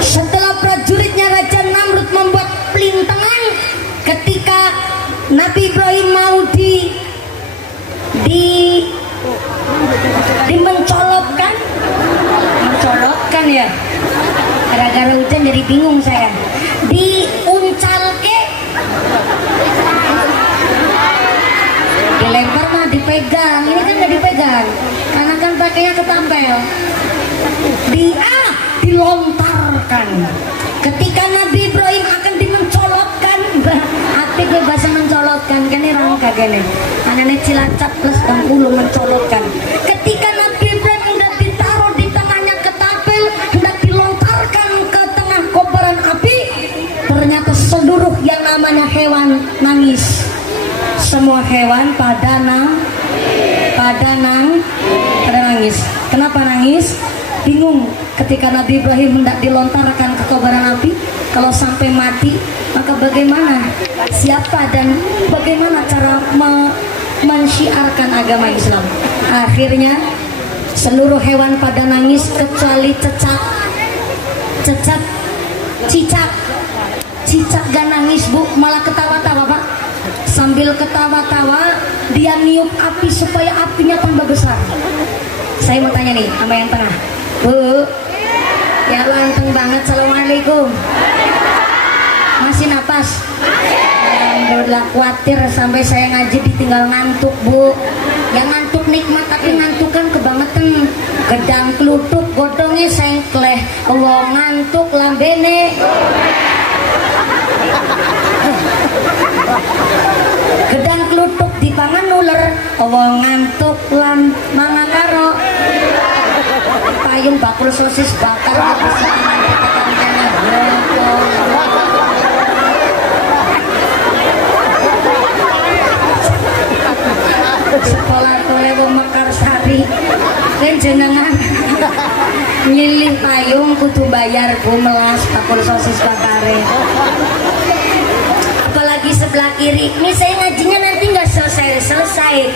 Setelah prajuritnya Raja Namrud membuat pelintangan ketika Nabi Ibrahim mau dimencolokkan ya, gara-gara hujan jadi bingung saya, diuncalke, dilempar mah dipegang, ini kan nggak dipegang karena kan pakainya ketampel, dilontarkan. Ketika Nabi Ibrahim akan dimencolotkan, aktif bahasa mencolotkan kan ini orang kagak nih, anaknya Cilacap plus 60 mencolotkan. Ketika Nabi Ibrahim hendak ditaruh di tangannya ketapel, hendak dilontarkan ke tengah kobaran api, ternyata seluruh yang namanya hewan nangis. Semua hewan pada nangis. Kenapa nangis? Bingung ketika Nabi Ibrahim hendak dilontarkan ke kobaran api, kalau sampai mati maka bagaimana, siapa dan bagaimana cara mensyiarkan agama Islam. Akhirnya seluruh hewan pada nangis kecuali cicak gak nangis Bu, malah ketawa-tawa Pak. Sambil ketawa-tawa dia niup api supaya apinya tambah besar. Saya mau tanya nih sama yang tengah, Bu, ya ganteng banget, assalamualaikum. Masih napas? Alhamdulillah, khawatir sampai saya ngaji ditinggal ngantuk Bu. Yang ngantuk nikmat tapi ngantuk kan kebangetan. Gedang klutuk godongnya sengkleh, wong ngantuk lambene. Gedang klutuk dipangan nuler, wong ngantuk lam manga karo. Payung bakul sosis bakar bisa sekolah Tolewo Mekarsari dan jenengan nyilih payung kudu bayar Bu, melas bakul sosis bakare. Apalagi sebelah kiri ini saya ngajinya nanti nggak selesai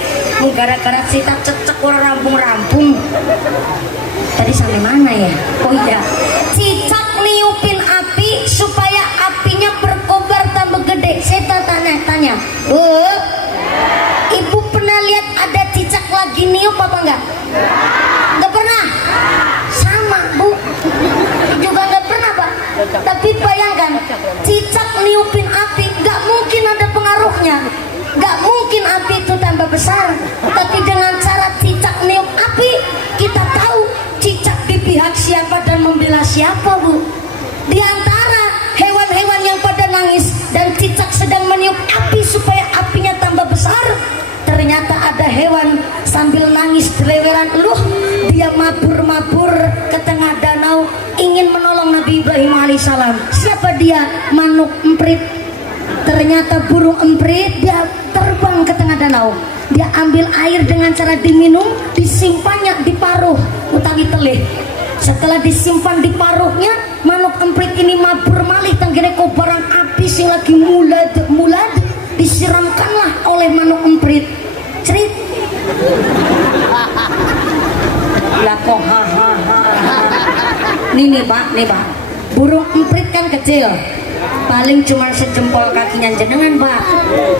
gara-gara sitak cecek orang rampung-rampung. Tadi sampai mana ya? Oh iya, cicak niupin api supaya apinya berkobar tambah gede. Saya tanya, Bu, Ibu pernah lihat ada cicak lagi niup apa enggak? Enggak pernah? Sama Bu, juga enggak pernah Pak. Tapi bayangkan, cicak niupin api, enggak mungkin ada pengaruhnya. Enggak mungkin api itu tambah besar. Tapi dengan cara cicak niup api, kita tahu cicak di pihak siapa dan membela siapa Bu. Di antara hewan-hewan yang pada nangis dan cicak sedang meniup api supaya apinya tambah besar, ternyata ada hewan sambil nangis deleweran eluh, dia mabur-mabur ke tengah danau ingin menolong Nabi Ibrahim alaihissalam. Siapa dia? Manuk emprit. Ternyata burung emprit dia terbang ke tengah danau, dia ambil air dengan cara diminum, disimpannya di paruh utawi telih. Setelah disimpan di paruhnya, manuk emprit ini mabur malih tanggene kobaran api sing lagi mulad disiramkanlah oleh manuk emprit. Cerit lah kok nih Pak, burung emprit kan kecil, paling cuma sejempol kakinya jenengan Pak.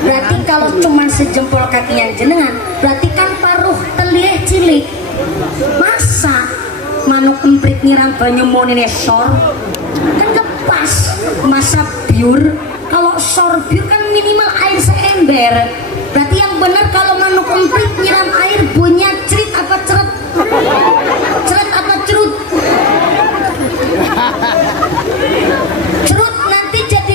Berarti kalau cuma sejempol kakinya jenengan, berarti kan paruh telih cilik. Masa manuk emprit nyiram banyu monine sor kan kepas. Masa biur, kalau sor biur kan minimal air seember. Berarti yang benar kalau manuk emprit nyiram air bunyinya cerit apa ceret? Ceret apa cerut? Cerut, nanti jadi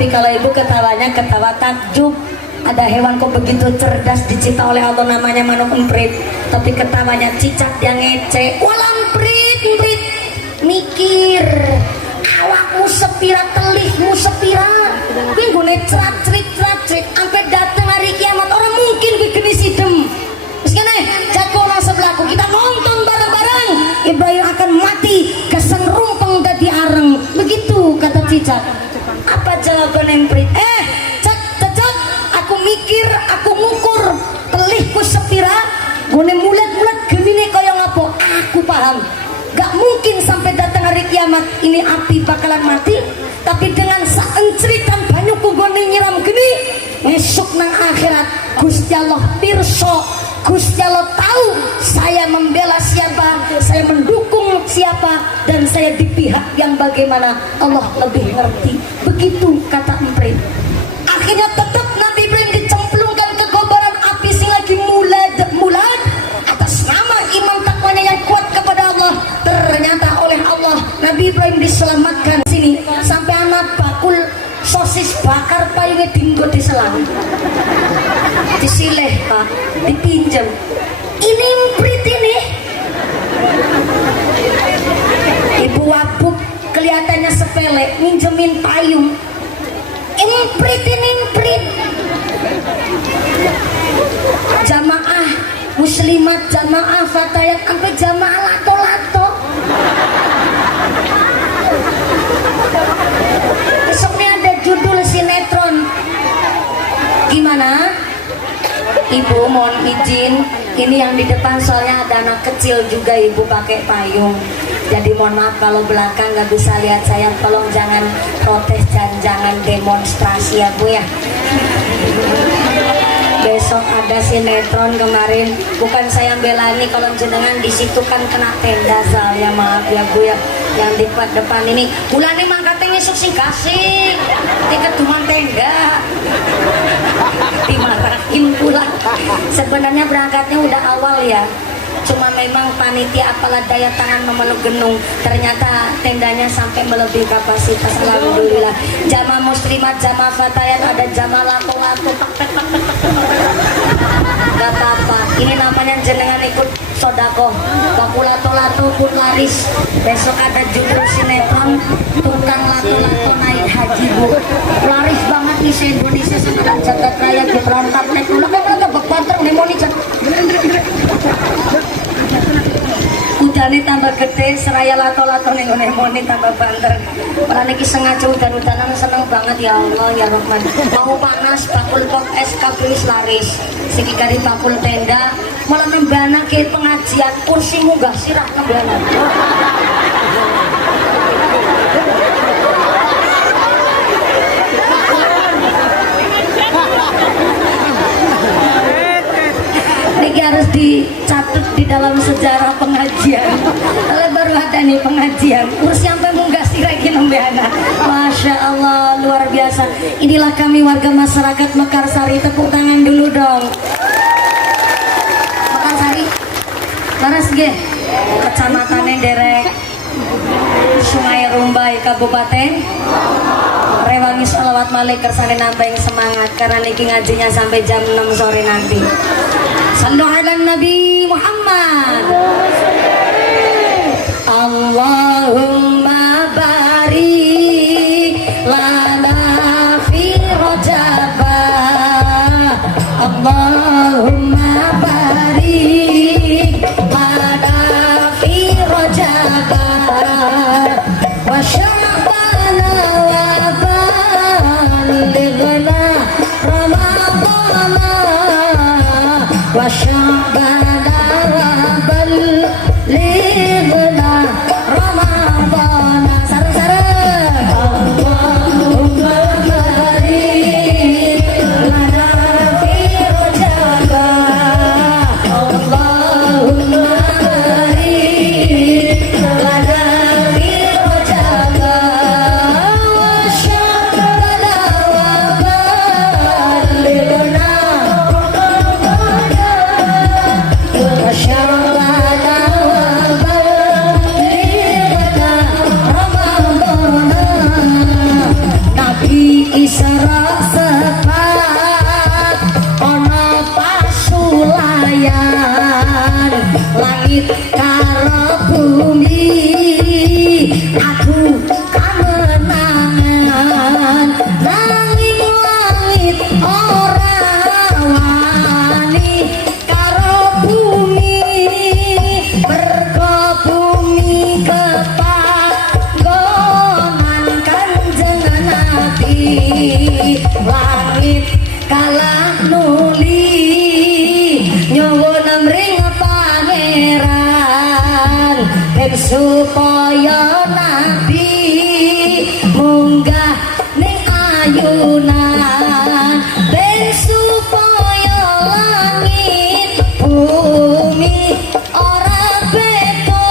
Tapi kalau ibu ketawanya ketawa takjub. Ada hewan kok begitu cerdas dicipta oleh Allah namanya manuk emprit, tapi ketawanya cicak yang ngece. Walam emprit mikir awakmu sepira, telihmu sepira, pinggune cerat-cerit sampai datang hari kiamat. Orang mungkin begini sidem. Terus kene jagoan sebelahku, kita nonton bareng-bareng Ibrahim akan mati kesan rumpeng dadi areng. Begitu kata cicak. Apa jawaban emprit? Aku mikir, aku ngukur telihku sepira, gone mulet-mulet gemine kaya ngapo. Aku paham, gak mungkin sampai datang hari kiamat ini api bakalan mati, tapi dengan saenceritan banyuku gone nyiram gini, esuk nang akhirat Gusti Allah pirsa, Gusti Allah tahu saya membela siapa, saya mendukung siapa, dan saya di pihak yang bagaimana. Allah lebih ngerti. Begitu kata emprit. Akhirnya tetap Nabi Ibrahim dicemplungkan ke kobaran api sing lagi mulad atas nama iman takwanya yang kuat kepada Allah. Ternyata oleh Allah Nabi Ibrahim diselamatkan. Sini sampai anak bakul sosis bakar payungnya dinggo diselang, disileh pak, dipinjam. Ini emprit ini. Ibu wabuk kelihatannya sepele minjemin payung. Imprit. Jamaah muslimat, jamaah fatayat, sampai jamaah lato-lato. Besoknya ada judul sinetron. Gimana? Ibu mohon izin, ini yang di depan soalnya ada anak kecil juga, ibu pakai payung. Jadi mohon maaf kalau belakang nggak bisa lihat saya, tolong jangan protes dan jangan demonstrasi ya Bu ya. Besok ada sinetron kemarin, bukan saya belani kalau jenengan di situ kan kena tenda soalnya, maaf ya Bu ya. Yang di depan ini bulannya mangkatnya ngesuk sih kasih tiket cuma tenda, dimarahin pula. Sebenarnya berangkatnya udah awal ya, cuma memang panitia apalah daya tangan memeluk genung, ternyata tendanya sampai melebihi kapasitas. Alhamdulillah. Jamaah muslimat, jamaah fatayat, ada jamaah lato-lato, gak apa-apa, ini namanya jenengan ikut sodako. Baku lato-lato pun laris. Besok ada judul sinetron tukang lato-lato naik haji Bu, laris banget nih se-Indonesia sekarang. Jagat raya diberontak naik dulu kan banter nih mau nih. Udane tambah gede, seraya lato-lato ning ngene tambah banter. Ora niki sengaja udan-udanan seneng banget ya Allah ya Rahman. Mau panas bakul pop es kabeh laris. Siki kari bakul tenda malah nembanake pengajian kursi munggah sirah nembanan. Ini harus dicatat di dalam sejarah pengajian. Kalau baru ada nih pengajian, kursi sampai munggah sirah iki nembeana. Masya Allah, luar biasa. Inilah kami warga masyarakat Mekarsari, tepuk tangan dulu dong. Mekarsari, laras ge, kecamatannya derek Sungai Rumbai Kabupaten Rewangi. Sholawat malik kersane nambah semangat karena niki ngajinya sampai jam 6 sore nanti. Sallu ala Nabi Muhammad. Allahumma barik lana fi Rajaba. Allahumma barik lana fi Rajaba wa Sya'bana wa ballighna Ramadana wa Sya'bana wa ballighna karo bumi aku kamenangan nanging langit ora wani karo bumi mergo bumi kepanggonan Kanjeng Nabi langit kalah nuli nyuwun mring pangeran ben supaya nabi munggah ning ayunan ben supaya langit bumi ora beda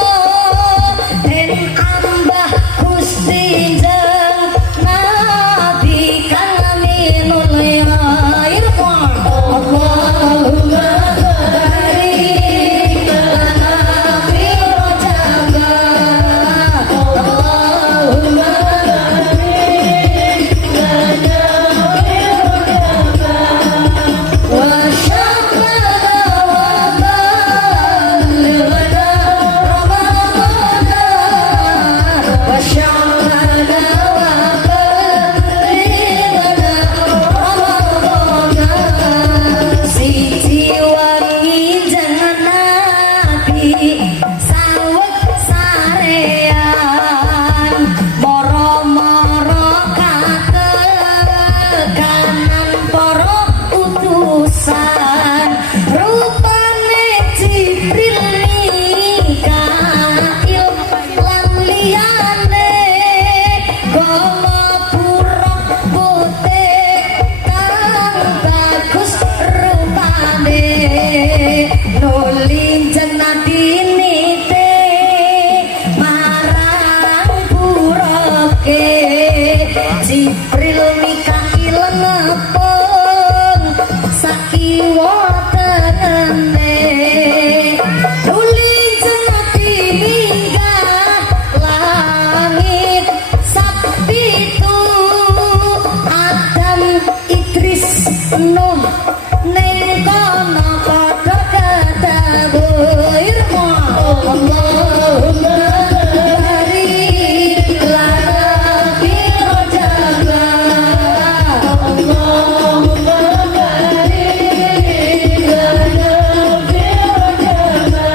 den ambah Gusti Jeng Nabi kang minul irfan Allahumma barik lana fi rojaba Allahumma barik lana fi rojaba wa syafana wa balighna ramadana wa syafana wa balighna ramadana siji wangi jangan nabi sawet sarean moro-moro kateganan para utusan rupane Jibril Mikail lan liyane gomo buruk putih kang bagus rupane nulin Nabi nite marang buroke Jibril Mikail ngepung sakiwa tenene nulin Nabi minggah langit sapitu Adam Idris Nuh ning kono padha ketabuh Allahumma barik lana fi rojaba Allahumma barik lana fi rojaba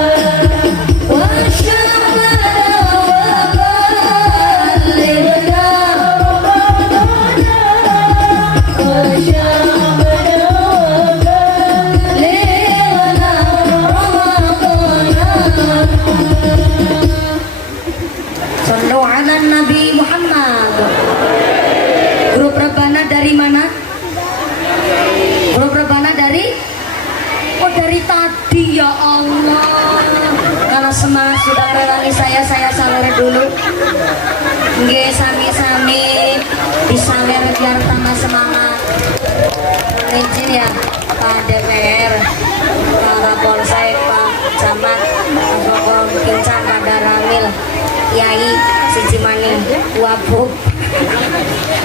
wa syafana wa balighna ramadana wa syafana wa balighna ramadana Sallu ala Nabi Muhammad. Grup rebana dari mana? Grup rebana dari? Oh dari tadi ya Allah. Kalau semangat sudah melani saya sawer dulu. Nggih sami-sami disawer biar tambah semangat. Izin ya Pak DPR, para polsek, Pak Camat, Pak Kincan, Pak Daramil, Yai, Siji Maning, Wabuk.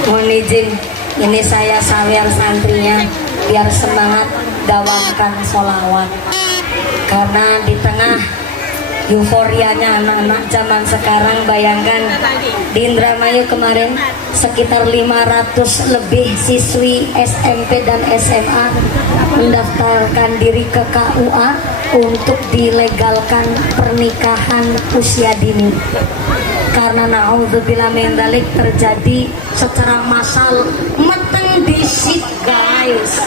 Mohon izin, ini saya sawer santrinya biar semangat dawamkan sholawat. Karena di tengah euforianya anak-anak zaman sekarang, bayangkan di Indramayu kemarin sekitar 500 lebih siswi SMP dan SMA mendaftarkan diri ke KUA untuk dilegalkan pernikahan usia dini. Karena naudzubillah min dzalik terjadi secara massal meteng disik guys.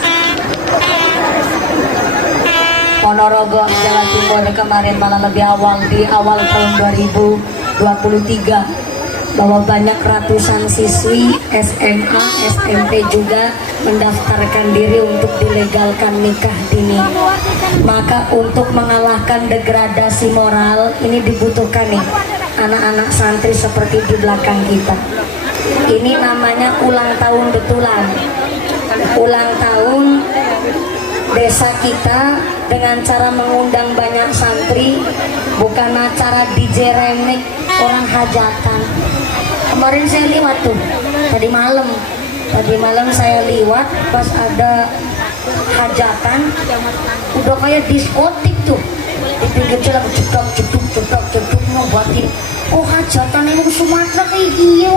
Ponorogo, Jawa Timur kemarin malah lebih awal di awal tahun 2023 bahwa banyak ratusan siswi SMA, SMP juga mendaftarkan diri untuk dilegalkan nikah dini. Maka untuk mengalahkan degradasi moral ini dibutuhkan nih anak-anak santri seperti di belakang kita. Ini namanya ulang tahun betulan. Ulang tahun desa kita dengan cara mengundang banyak santri, bukan acara DJ remix orang hajatan. Kemarin saya lihat tuh, tadi malam saya lihat pas ada hajatan, udah kayak diskotik tuh, di pinggir jalan jeduk jeduk cetok ngobatin. Oh hajatan yang Sumatera kayak gini,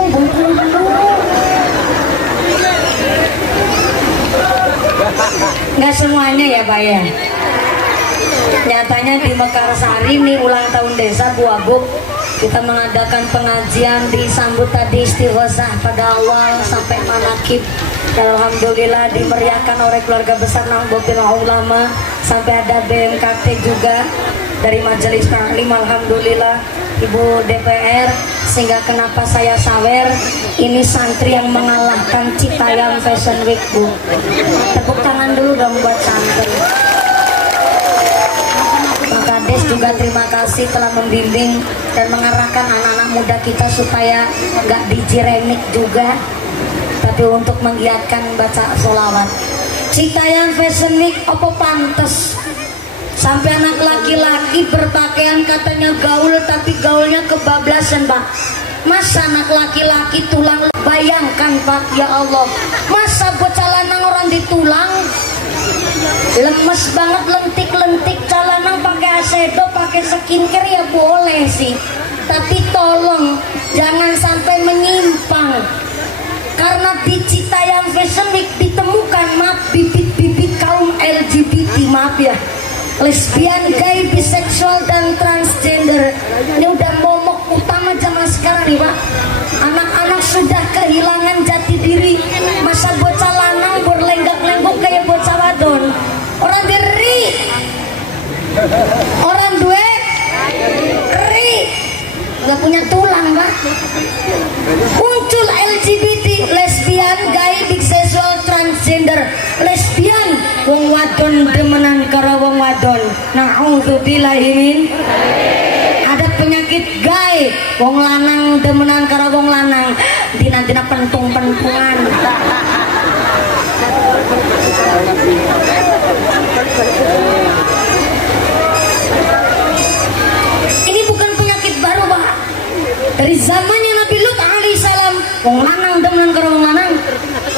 nggak semuanya ya Pak ya. Nyatanya di Mekarsari nih ulang tahun desa Buabuk, kita mengadakan pengajian disambut tadi istighosah pada awal sampai manakib. Dan alhamdulillah dimeriahkan oleh keluarga besar Nahdlatul Ulama, sampai ada BMKT juga dari Majelis Taklim. Alhamdulillah Ibu DPR, sehingga kenapa saya sawer ini santri yang mengalahkan Citayam Fashion Week Bu. Tepuk tangan dulu dong buat santri. Kades juga terima kasih telah membimbing dan mengarahkan anak-anak muda kita supaya nggak dijiremik juga, tapi untuk menggiatkan baca sholawat. Citayam Fashion Week apa pantes sampai anak laki-laki berpakaian katanya gaul, tapi gaulnya kebablasan Pak. Masa anak laki-laki tulang, bayangkan Pak, ya Allah, masa bocah lanang orang ditulang, lemes banget, lentik-lentik, calanang pakai asedo, pakai skincare ya boleh sih, tapi tolong jangan sampai menyimpang, karena di Citayam Fashion Week ditemukan maaf bibit-bibit kaum LGBT, maaf ya, lesbian, gay, biseksual dan transgender. Ini udah momok utama zaman sekarang nih Pak. Anak-anak sudah kehilangan jati diri. Masa bocah lanang berlenggak-lenggok kayak bocah wadon. Orang diri, orang duwe ri, nggak punya tulang Pak. Muncul LGBT, lesbian, gay, biseksual, transgender. Lesbian wong wadon demenan karo wong wadon. Na'udzubillahi min. Ada penyakit gay, wong lanang demenan karo wong lanang. Dina-dina pentung-pentungan. Ini bukan penyakit baru Pak. Dari zamannya Nabi Lut alaihissalam, wong lanang demenan karo wong lanang.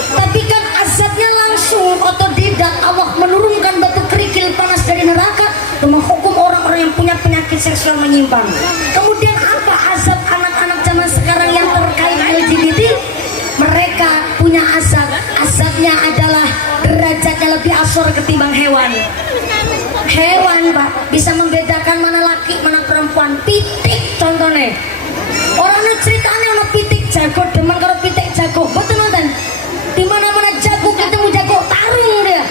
Tapi kan azabnya langsung otodidak, Allah menurunkan batu kerikil panas dari neraka untuk menghukum orang-orang yang punya penyakit seksual menyimpang. Kemudian apa azab anak-anak zaman sekarang yang terkait LGBT? Mereka punya azab. Azabnya adalah derajatnya lebih asor ketimbang hewan. Hewan Pak bisa membedakan mana laki mana perempuan. Pitik contohnya. Orangnya ceritanya ono pitik jago demen karo pitik jago. Betul nonton? Di mana-mana jago ketemu jago tarung dia.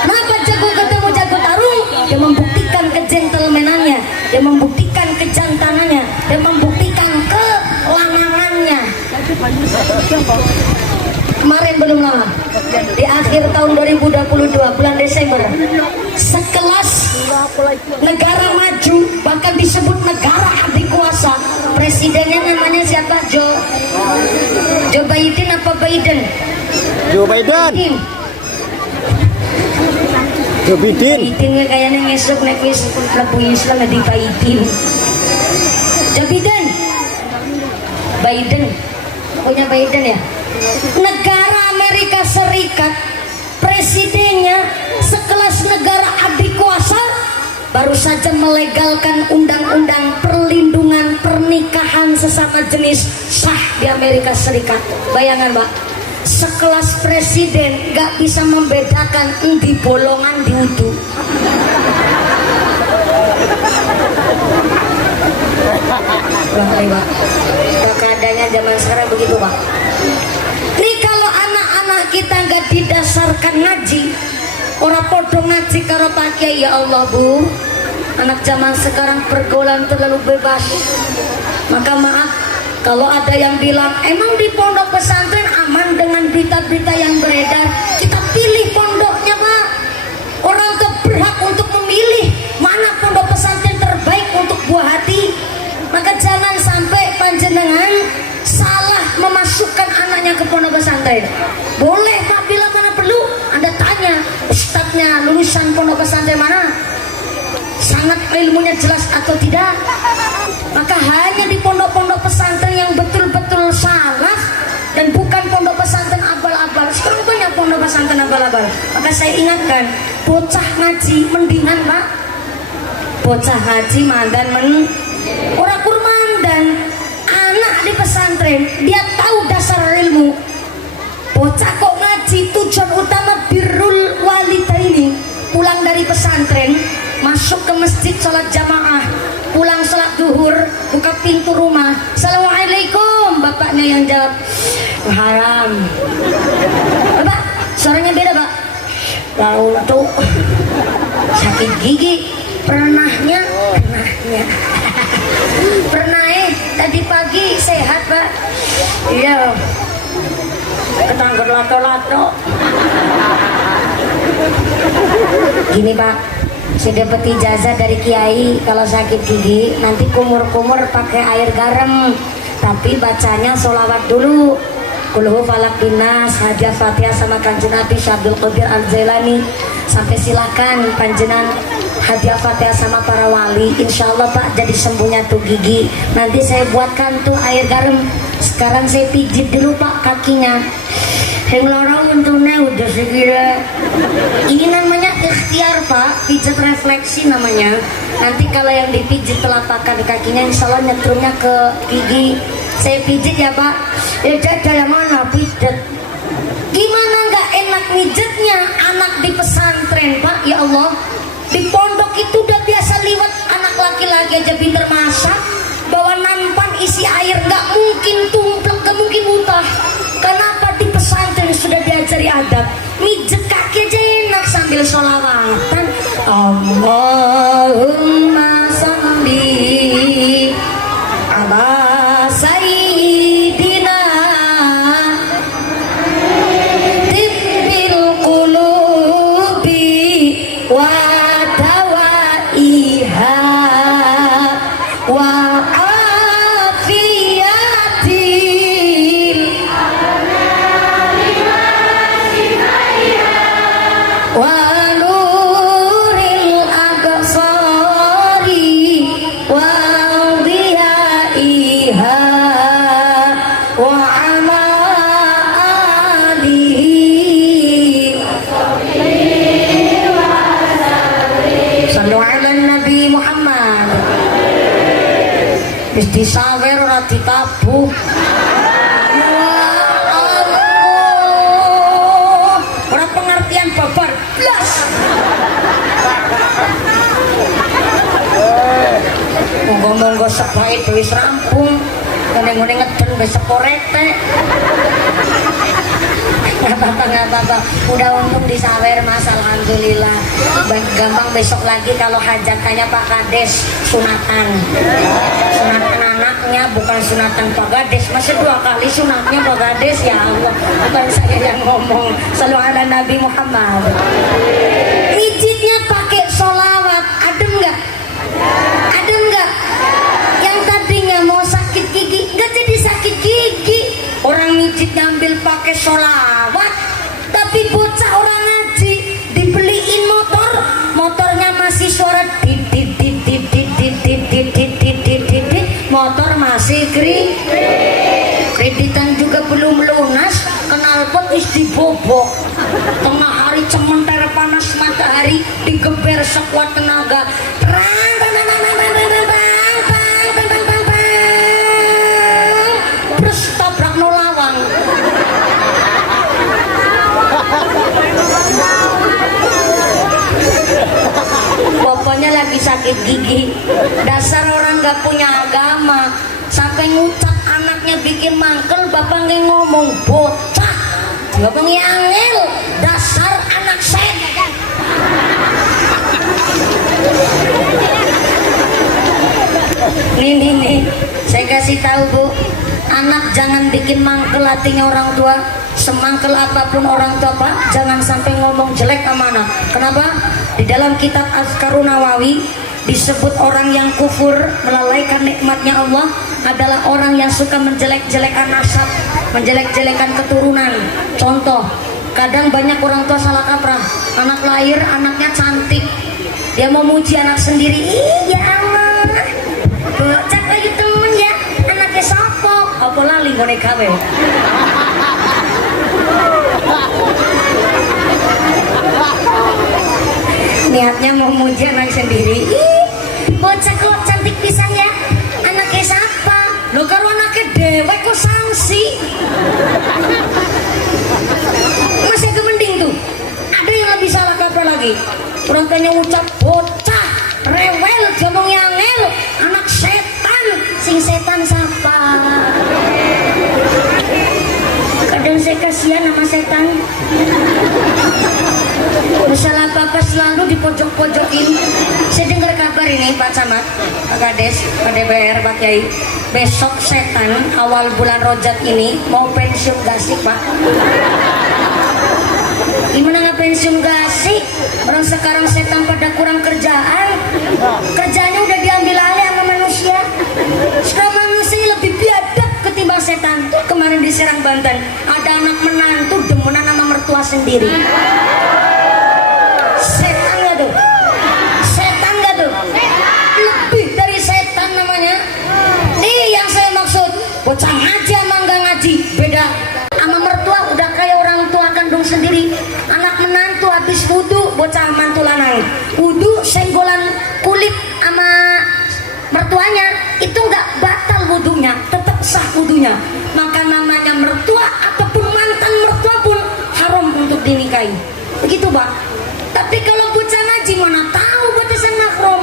Kenapa jago ketemu jago tarung? Dia membuktikan kegentlemanannya, dia membuktikan kejantanannya, dia membuktikan kelanangannya. Kemarin belum lama, di akhir tahun 2022 bulan Desember, sekelas negara maju, bahkan disebut negara adikuasa, presidennya namanya siapa? Joe Biden apa Biden? Joe Biden. Joe Biden. Biden kayaknya ngesuk nek wis mlebu Islam di Biden. Joe Biden. Biden. Punya Biden ya. Negara Amerika Serikat, presidennya sekelas negara adikuasa baru saja melegalkan undang-undang perlindungan pernikahan sesama jenis sah di Amerika Serikat. Bayangan Pak, sekelas presiden gak bisa membedakan di bolongan di udu. Pak, keadaannya zaman sekarang begitu Pak. Nih kalau anak-anak kita gak didasarkan ngaji, orang podo ngaji karo pakai, ya Allah Bu, anak zaman sekarang pergaulan terlalu bebas. Maka maaf kalau ada yang bilang emang di pondok pesantren aman dengan berita-berita yang beredar. Kita pilih pondoknya Pak. Orang tuh berhak untuk memilih mana pondok pesantren terbaik untuk buah hati. Maka jangan sampai panjenengan salah memasukkan anaknya ke pondok pesantren. Boleh Pak, bila mana perlu Anda tanya ustadznya lulusan pondok pesantren mana, sangat ilmunya jelas atau tidak. Maka hanya di pondok-pondok pesantren yang betul-betul salah dan bukan pondok pesantren abal-abal. Sekarang banyak pondok pesantren abal-abal. Maka saya ingatkan, bocah ngaji mendingan Pak, bocah ngaji mandan masuk ke masjid sholat jamaah, pulang sholat duhur, buka pintu rumah, assalamualaikum, bapaknya yang jawab haram. Bapak, suaranya beda pak. Tahu tuh sakit gigi pernahnya pernah tadi pagi sehat pak. Iya ketangkut lato-lato. Gini pak, saya dapat ijazah dari kiai kalau sakit gigi nanti kumur-kumur pakai air garam, tapi bacanya sholawat dulu. Kulhu falak dinas, hadiah fatihah sama kanjeng Nabi Syabdul Qadir Al-Jailani. Sampai silakan panjenan hadiah fatihah sama para wali. Insya Allah pak jadi sembuhnya tuh gigi. Nanti saya buatkan tuh air garam. Sekarang saya pijit dulu pak kakinya. Yang lorong untungnya udah segila. Ini namanya ikhtiar pak, pijat refleksi namanya. Nanti kalau yang dipijit telapak kakinya insya Allah nyetrumnya ke gigi. Saya pijit ya pak. Ya dari mana pijat? Gimana nggak enak pijetnya anak di pesantren pak? Ya Allah, di pondok itu udah biasa liwat anak laki-laki aja pinter masak, bawa nampan isi air nggak mungkin tumplek, nggak mungkin muntah. Kenapa di pesantren sudah diajari adab? Mijet kaki aja enak sambil sholawatan. Allahumma sholli ala sayyidina tibbil qulubi wa dawaiha wa afiyatil wa nuril absari wa diyaiha wa ala alihi sallu ala nabi Muhammad. Wis disawer ora ditabuh. Ora pengertian babar blas. Monggo-monggo sebaik wis rampung. Ngene-ngene ngeden wis seporete. Nggak apa-apa. Udah untung disawer mas, alhamdulillah. Gampang besok lagi kalau hajatannya Pak Kades sunatan. Sunatan anaknya bukan sunatan Pak Kades. Masih 2 kali sunatnya Pak Kades ya Allah. Bukan saya yang ngomong. Shallallahu ala Nabi Muhammad. Mijitnya pakai sholawat. Adem nggak? Adem nggak? Yang tadinya mau sakit gigi nggak jadi sakit gigi. Orang mijit ngambil pakai sholawat, tapi bocah orang ngaji dibeliin motor, motornya masih suara dit, motor masih kreditan juga belum lunas, knalpot wis dibobok. Tengah hari cementer panas matahari digeber sekuat tenaga. Tabrak nolawang. Bapaknya lagi sakit gigi. Dasar orang gak punya agama. Sampai ngucap anaknya bikin mangkel, bapak nggak ngomong bocah. Bapak ngangil. Dasar anak set. Nih, saya kasih tahu bu. Anak jangan bikin mangkel hatinya orang tua. Semangkel apapun orang tua pak, jangan sampai ngomong jelek sama anak. Kenapa? Di dalam kitab Azkarun Nawawi disebut orang yang kufur melalaikan nikmatnya Allah adalah orang yang suka menjelek-jelekan nasab, menjelek-jelekan keturunan. Contoh, kadang banyak orang tua salah kaprah. Anak lahir, anaknya cantik, dia mau muji anak sendiri. Ih ya Allah, bocah lagi temen ya, anaknya sopo. Apa lali boneka we? Niatnya mau muji anak sendiri. Ih, bocah kok cantik pisan ya, anaknya siapa? Lo karo anaknya dewek kok sanksi. Masih gemending tuh. Ada yang lebih salah kaprah lagi. Orang tanya ucap bocah sing setan siapa? Kadang saya kasihan sama setan. Masalah apa-apa selalu dipojok-pojokin. Saya dengar kabar ini Pak Camat, Pak Kades, Pak DPR, Pak Kiai. Besok setan awal bulan Rojab ini mau pensiun gak sih Pak? Gimana nggak pensiun gak sih? Orang sekarang setan pada kurang kerjaan. Kerjanya udah diambil alih sama manusia. Sekarang manusia lebih biadab ketimbang setan. Tuh kemarin di Serang Banten ada anak menantu demenan sama mertua sendiri. Setan gak tuh? Setan gak tuh? Lebih dari setan namanya. Nih yang saya maksud, bocah ngaji sama nggak ngaji beda. Sama mertua udah kayak orang tua kandung sendiri. Anak menantu habis wudu, bocah mantu lanang wudu senggolan kulit sama mertuanya, itu nggak batal wudunya, tetap sah wudunya. Maka namanya mertua ataupun mantan mertua pun haram untuk dinikahi. Begitu Pak. Tapi kalau bocah ngaji mana tahu batasan mahram.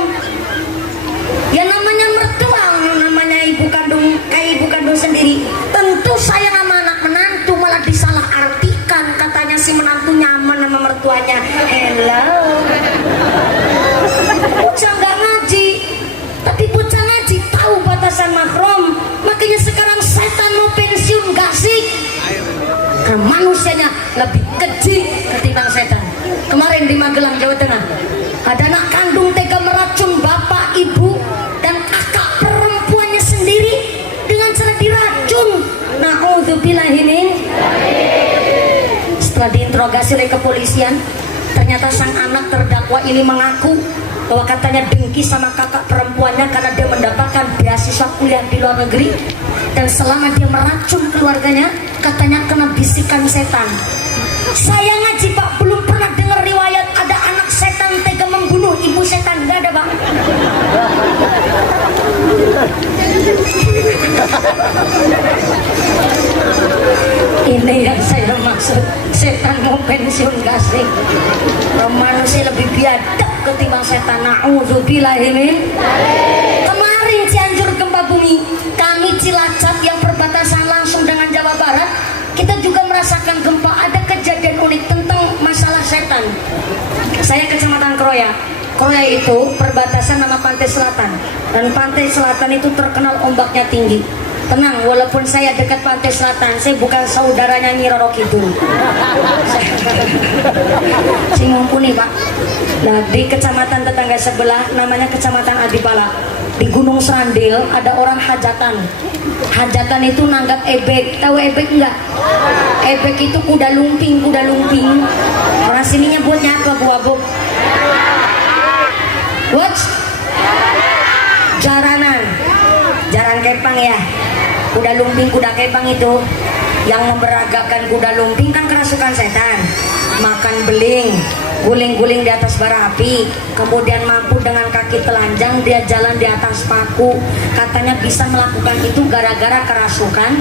Ya namanya mertua, namanya ibu kandung, kayak ibu kandung sendiri. Tentu sayang sama anak menantu, malah disalah artikan. Katanya si menantu nyaman sama mertuanya. Hello. Bocah nggak ngaji, tapi bocah ngaji tahu batasan mahram. Makanya sekarang setan mau pensiun gak sih? Karena manusianya lebih keji ketimbang setan. Kemarin di Magelang, Jawa Tengah, ada anak kandung tega meracun bapak, ibu, dan kakak perempuannya sendiri dengan cara diracun. Na'udzubillahimin. Setelah diinterogasi oleh kepolisian, ternyata sang anak terdakwa ini mengaku bahwa katanya dengki sama kakak perempuannya karena dia mendapatkan beasiswa kuliah di luar negeri, dan selama dia meracun keluarganya katanya kena bisikan setan. Saya ngaji Pak, belum pernah dengar riwayat ada anak setan tega membunuh ibu setan. Gak ada Pak. Ini yang saya maksud, setan mau pensiun gak sih? Manusia lebih biadab ketimbang setan. Na'udzubillahimin. Kemarin Cianjur gempa bumi, kami Cilacap yang perbatasan langsung dengan Jawa Barat, kita juga merasakan gempa. Ada kejadian unik tentang masalah setan. Saya Kecamatan Kroya. Kroya itu perbatasan sama Pantai Selatan, dan Pantai Selatan itu terkenal ombaknya tinggi. Tenang, walaupun saya dekat Pantai Selatan, saya bukan saudaranya Nyi Roro Kidul. Saya mumpuni Pak. Nah, di kecamatan tetangga sebelah namanya Kecamatan Adipala, di Gunung Serandil ada orang hajatan. Hajatan itu nanggap ebek. Tahu ebek enggak? Ebek itu kuda lumping, kuda lumping. Orang sini nyebutnya apa Bu Abu? What? Jaranan. Jaran kepang ya. Kuda lumping, kuda kepang itu yang memberagakan kuda lumping kan kerasukan setan. Makan beling, guling-guling di atas bara api, kemudian mampu dengan kaki telanjang dia jalan di atas paku. Katanya bisa melakukan itu gara-gara kerasukan.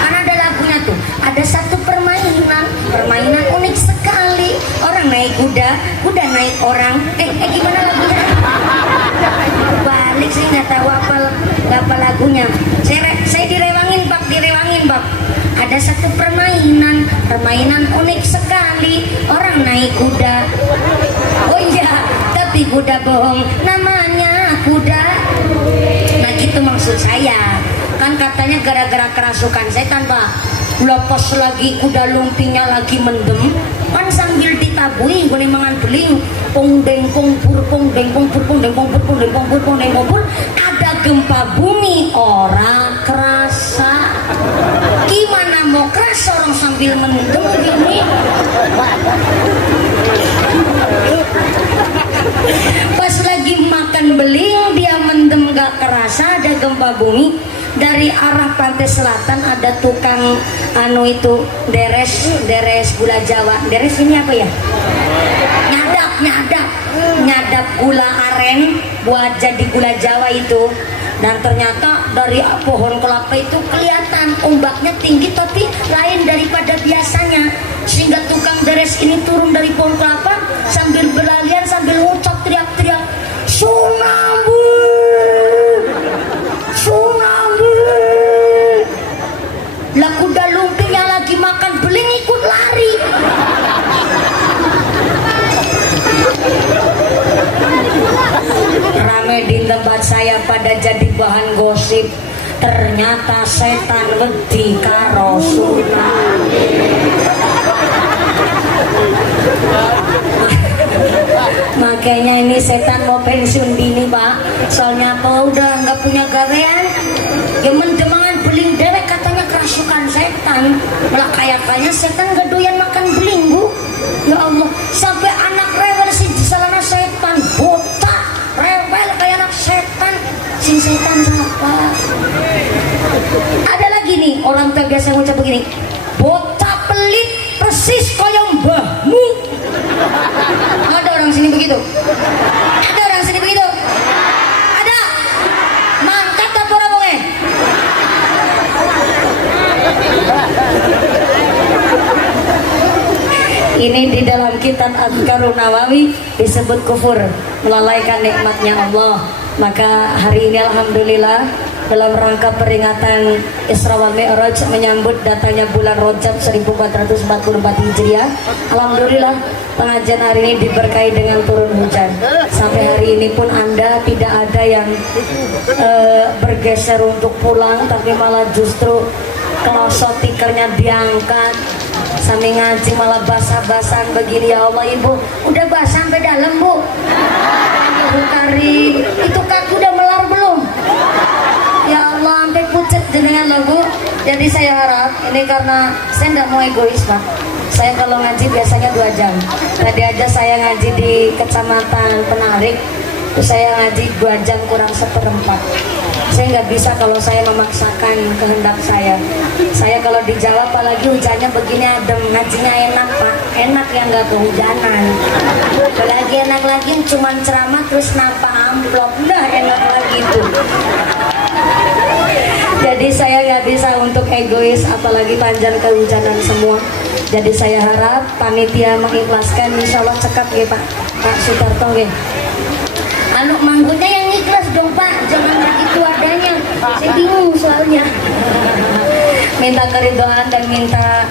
Karena ada lagunya tuh, ada satu permainan unik sekali. Orang naik kuda, kuda naik orang. Gimana lagunya? Balik sih nggak tahu apa lagunya. Saya direwangin Bab. Ada satu permainan unik sekali. Orang naik kuda. Oh iya, tapi kuda bohong, namanya kuda. Nah gitu maksud saya. Kan katanya gara-gara kerasukan setan Pak. Lepas lagi kuda lumpingnya lagi mendem, kan sambil ditabui gue mangan beling, pung deng pung pur pung deng pung pur pung deng pung pur pung deng pung pur pung deng pung pur, ada gempa bumi, orang kerasa. Gimana mau kerasa orang sambil mendem gini? Pas lagi makan beling dia mendem gak kerasa, ada gempa bumi. Dari arah Pantai Selatan ada tukang deres gula Jawa. Deres ini apa ya? Nyadap gula aren buat jadi gula Jawa itu. Dan ternyata dari pohon kelapa itu kelihatan ombaknya tinggi tapi lain daripada biasanya, sehingga tukang deres ini turun dari pohon kelapa sambil berlarian sambil ngucap teriak-teriak, tsunami. Lah kuda lumpingnya lagi makan beling ikut lari. Rame di tempat saya pada jadi bahan gosip. Ternyata setan wedi karo tsunami. Makanya ini setan mau pensiun dini Pak. Soalnya apa udah nggak punya gawean. Ya mendemangan beling dewek katanya kerasukan setan. Malah kayaknya setan gak doyan makan beling Bu. Ya Allah, sampai anak rewel sih disalahnya setan. Botak rewel kayak anak setan. Sing setan siapa? Ada lagi nih orang tua biasa ngucap begini. Bocah pelit persis koyong mbahmu. Ada orang sini begitu? Ada orang sini begitu? Ada? Mangkat apa orangnya? Ini di dalam kitab Adhkarun Nawawi disebut kufur, melalaikan nikmatnya Allah. Maka hari ini alhamdulillah dalam rangka peringatan Isra wal Mi'raj menyambut datangnya bulan Rajab 1444 Hijriah. Alhamdulillah pengajian hari ini diberkahi dengan turun hujan. Sampai hari ini pun Anda tidak ada yang bergeser untuk pulang, tapi malah justru kelosot tikernya diangkat. Sambil ngaji malah basah-basahan begini. Ya Allah Ibu, udah basah sampai dalam Bu. Bu Karim, itu kaki udah melar belum? Ya Allah, sampai pucet jenengan loh Bu. Jadi saya harap, ini karena saya tidak mau egois Pak. Saya kalau ngaji biasanya 2 jam. Tadi aja saya ngaji di Kecamatan Penarik, terus saya ngaji 2 jam kurang 1/4. Saya nggak bisa kalau saya memaksakan kehendak saya. Saya kalau di Jawa apalagi hujannya begini adem, ngajinya enak Pak. Enak yang nggak kehujanan. Apalagi enak lagi cuman ceramah terus nampak amplop, udah enak lagi tuh. Jadi saya nggak bisa untuk egois, apalagi panjang kehujanan semua. Jadi saya harap panitia mengikhlaskan, insya Allah cekap ya Pak Sutarto ya. Anu manggutnya yang ikhlas dong Pak, jangan begitu adanya. Saya bingung soalnya. Minta keridoan dan minta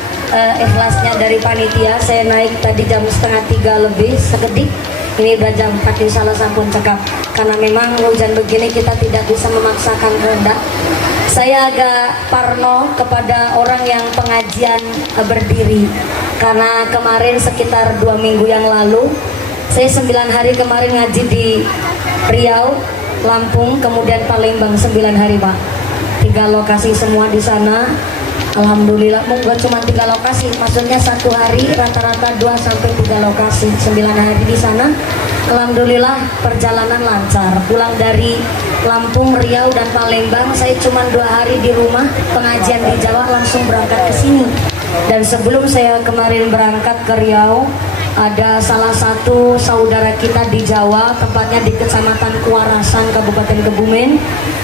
ikhlasnya dari panitia. Saya naik tadi jam 2:30 lebih sekedik. Ini udah jam 4 insya Allah sampun cekap. Karena memang hujan begini kita tidak bisa memaksakan kehendak. Saya agak parno kepada orang yang pengajian berdiri. Karena kemarin sekitar 2 minggu yang lalu saya 9 hari kemarin ngaji di Riau, Lampung, kemudian Palembang 9 hari Pak. 3 lokasi semua di sana. Alhamdulillah, bukan cuma 3 lokasi, maksudnya 1 hari rata-rata 2 sampai 3 lokasi, 9 hari di sana. Alhamdulillah perjalanan lancar. Pulang dari Lampung, Riau dan Palembang, saya cuma 2 hari di rumah, pengajian di Jawa langsung berangkat ke sini. Dan sebelum saya kemarin berangkat ke Riau, ada salah satu saudara kita di Jawa, tepatnya di Kecamatan Kuarasan, Kabupaten Kebumen.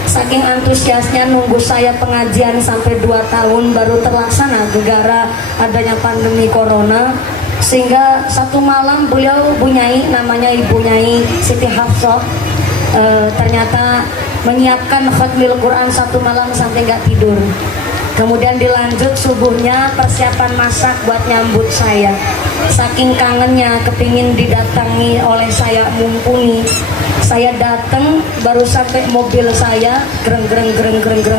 Saking antusiasnya nunggu saya pengajian sampai 2 tahun baru terlaksana gara-gara adanya pandemi corona. Sehingga satu malam beliau Bu Nyai, namanya Ibu Nyai Siti Hafsah, ternyata menyiapkan khatmil Quran 1 malam sampai nggak tidur. Kemudian dilanjut subuhnya persiapan masak buat nyambut saya. Saking kangennya kepingin didatangi oleh saya mumpuni. Saya datang baru sampai mobil saya, gereng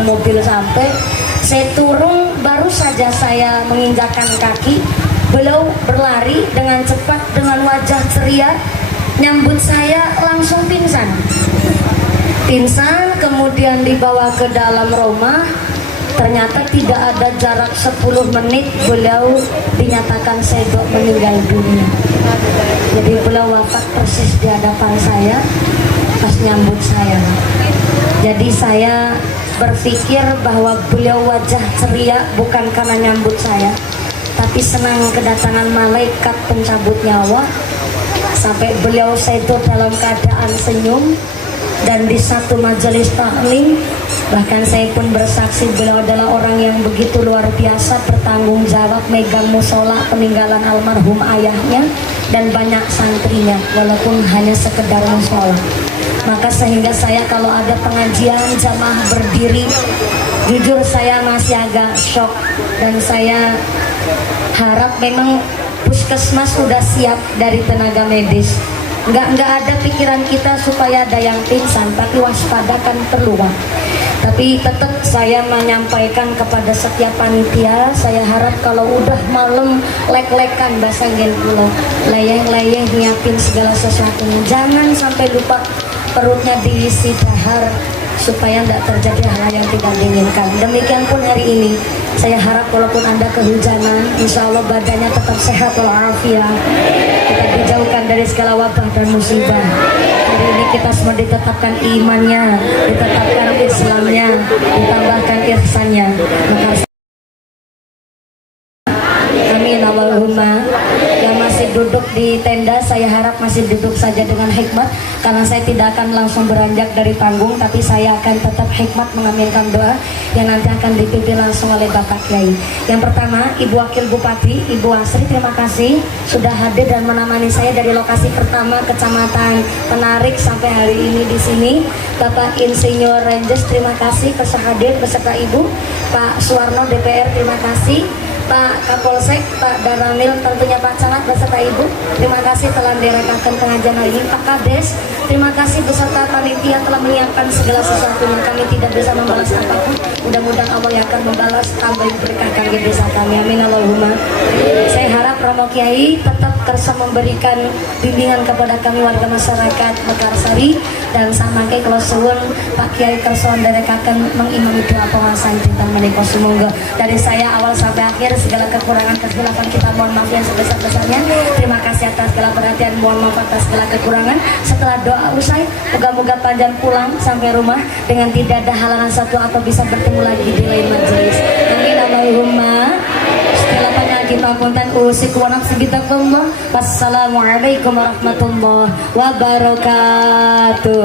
mobil sampai. Saya turun baru saja saya menginjakkan kaki. Beliau berlari dengan cepat dengan wajah ceria nyambut saya langsung pingsan. Pingsan kemudian dibawa ke dalam rumah. Ternyata tidak ada jarak 10 menit beliau dinyatakan sedok meninggal dunia. Jadi beliau wafat persis di hadapan saya pas nyambut saya. Jadi saya berpikir bahwa beliau wajah ceria bukan karena nyambut saya, tapi senang kedatangan malaikat pencabut nyawa. Sampai beliau sedok dalam keadaan senyum. Dan di satu majelis taklim bahkan saya pun bersaksi beliau adalah orang yang begitu luar biasa bertanggung jawab megang musola peninggalan almarhum ayahnya dan banyak santrinya walaupun hanya sekedar musola. Maka sehingga saya kalau ada pengajian jamaah berdiri, jujur saya masih agak shock, dan saya harap memang puskesmas sudah siap dari tenaga medis. Nggak ada pikiran kita supaya ada yang pingsan, tapi waspada kan perlu. Tapi tetap saya menyampaikan kepada setiap panitia, saya harap kalau udah malam lek-lekan bahasa gen pulau, leyeh-leyeh nyiapin segala sesuatunya, jangan sampai lupa perutnya diisi dahar supaya tidak terjadi hal yang tidak diinginkan. Demikian pun hari ini, saya harap walaupun Anda kehujanan, insya Allah badannya tetap sehat walafiat, kita dijauhkan dari segala wabah dan musibah. Hari ini kita semua ditetapkan imannya, ditetapkan Islamnya, ditambahkan ihsannya. Maka amin Allahumma. Yang masih duduk di tenda, saya harap masih duduk saja dengan hikmat, karena saya tidak akan langsung beranjak dari panggung, tapi saya akan tetap hikmat mengaminkan doa yang nanti akan dipimpin langsung oleh Bapak Kiai. Yang pertama, Ibu Wakil Bupati, Ibu Asri, terima kasih sudah hadir dan menemani saya dari lokasi pertama Kecamatan Penarik sampai hari ini di sini. Bapak Insinyur Ranges, terima kasih telah hadir beserta Ibu. Pak Suwarno DPR, terima kasih. Pak Kapolsek, Pak Daramil, tentunya Pak Camat beserta Ibu, terima kasih telah direkakan pengajian hari ini. Pak Kades, terima kasih beserta panitia telah menyiapkan segala sesuatunya. Kami tidak bisa membalas apapun, mudah-mudahan Allah yang akan membalas tambah berkahkan di desa kami. Amin Allahumma. Saya harap Romo Kiai tetap terus memberikan bimbingan kepada kami warga masyarakat Mekarsari, dan samangke kalau suwun Pak Kiai kerson direkakan mengimami doa pengasahan tentang menikah. Semoga dari saya awal sampai akhir segala kekurangan kehilafan kita mohon maaf yang sebesar-besarnya. Terima kasih atas segala perhatian, mohon maaf atas segala kekurangan. Setelah doa usai, moga-moga panjang pulang sampai rumah dengan tidak ada halangan satu atau bisa bertemu lagi di lain majelis. Amin Allahumma. Segala pengaji papunten usik wa nafsi bitakullah. Wassalamualaikum warahmatullahi wabarakatuh.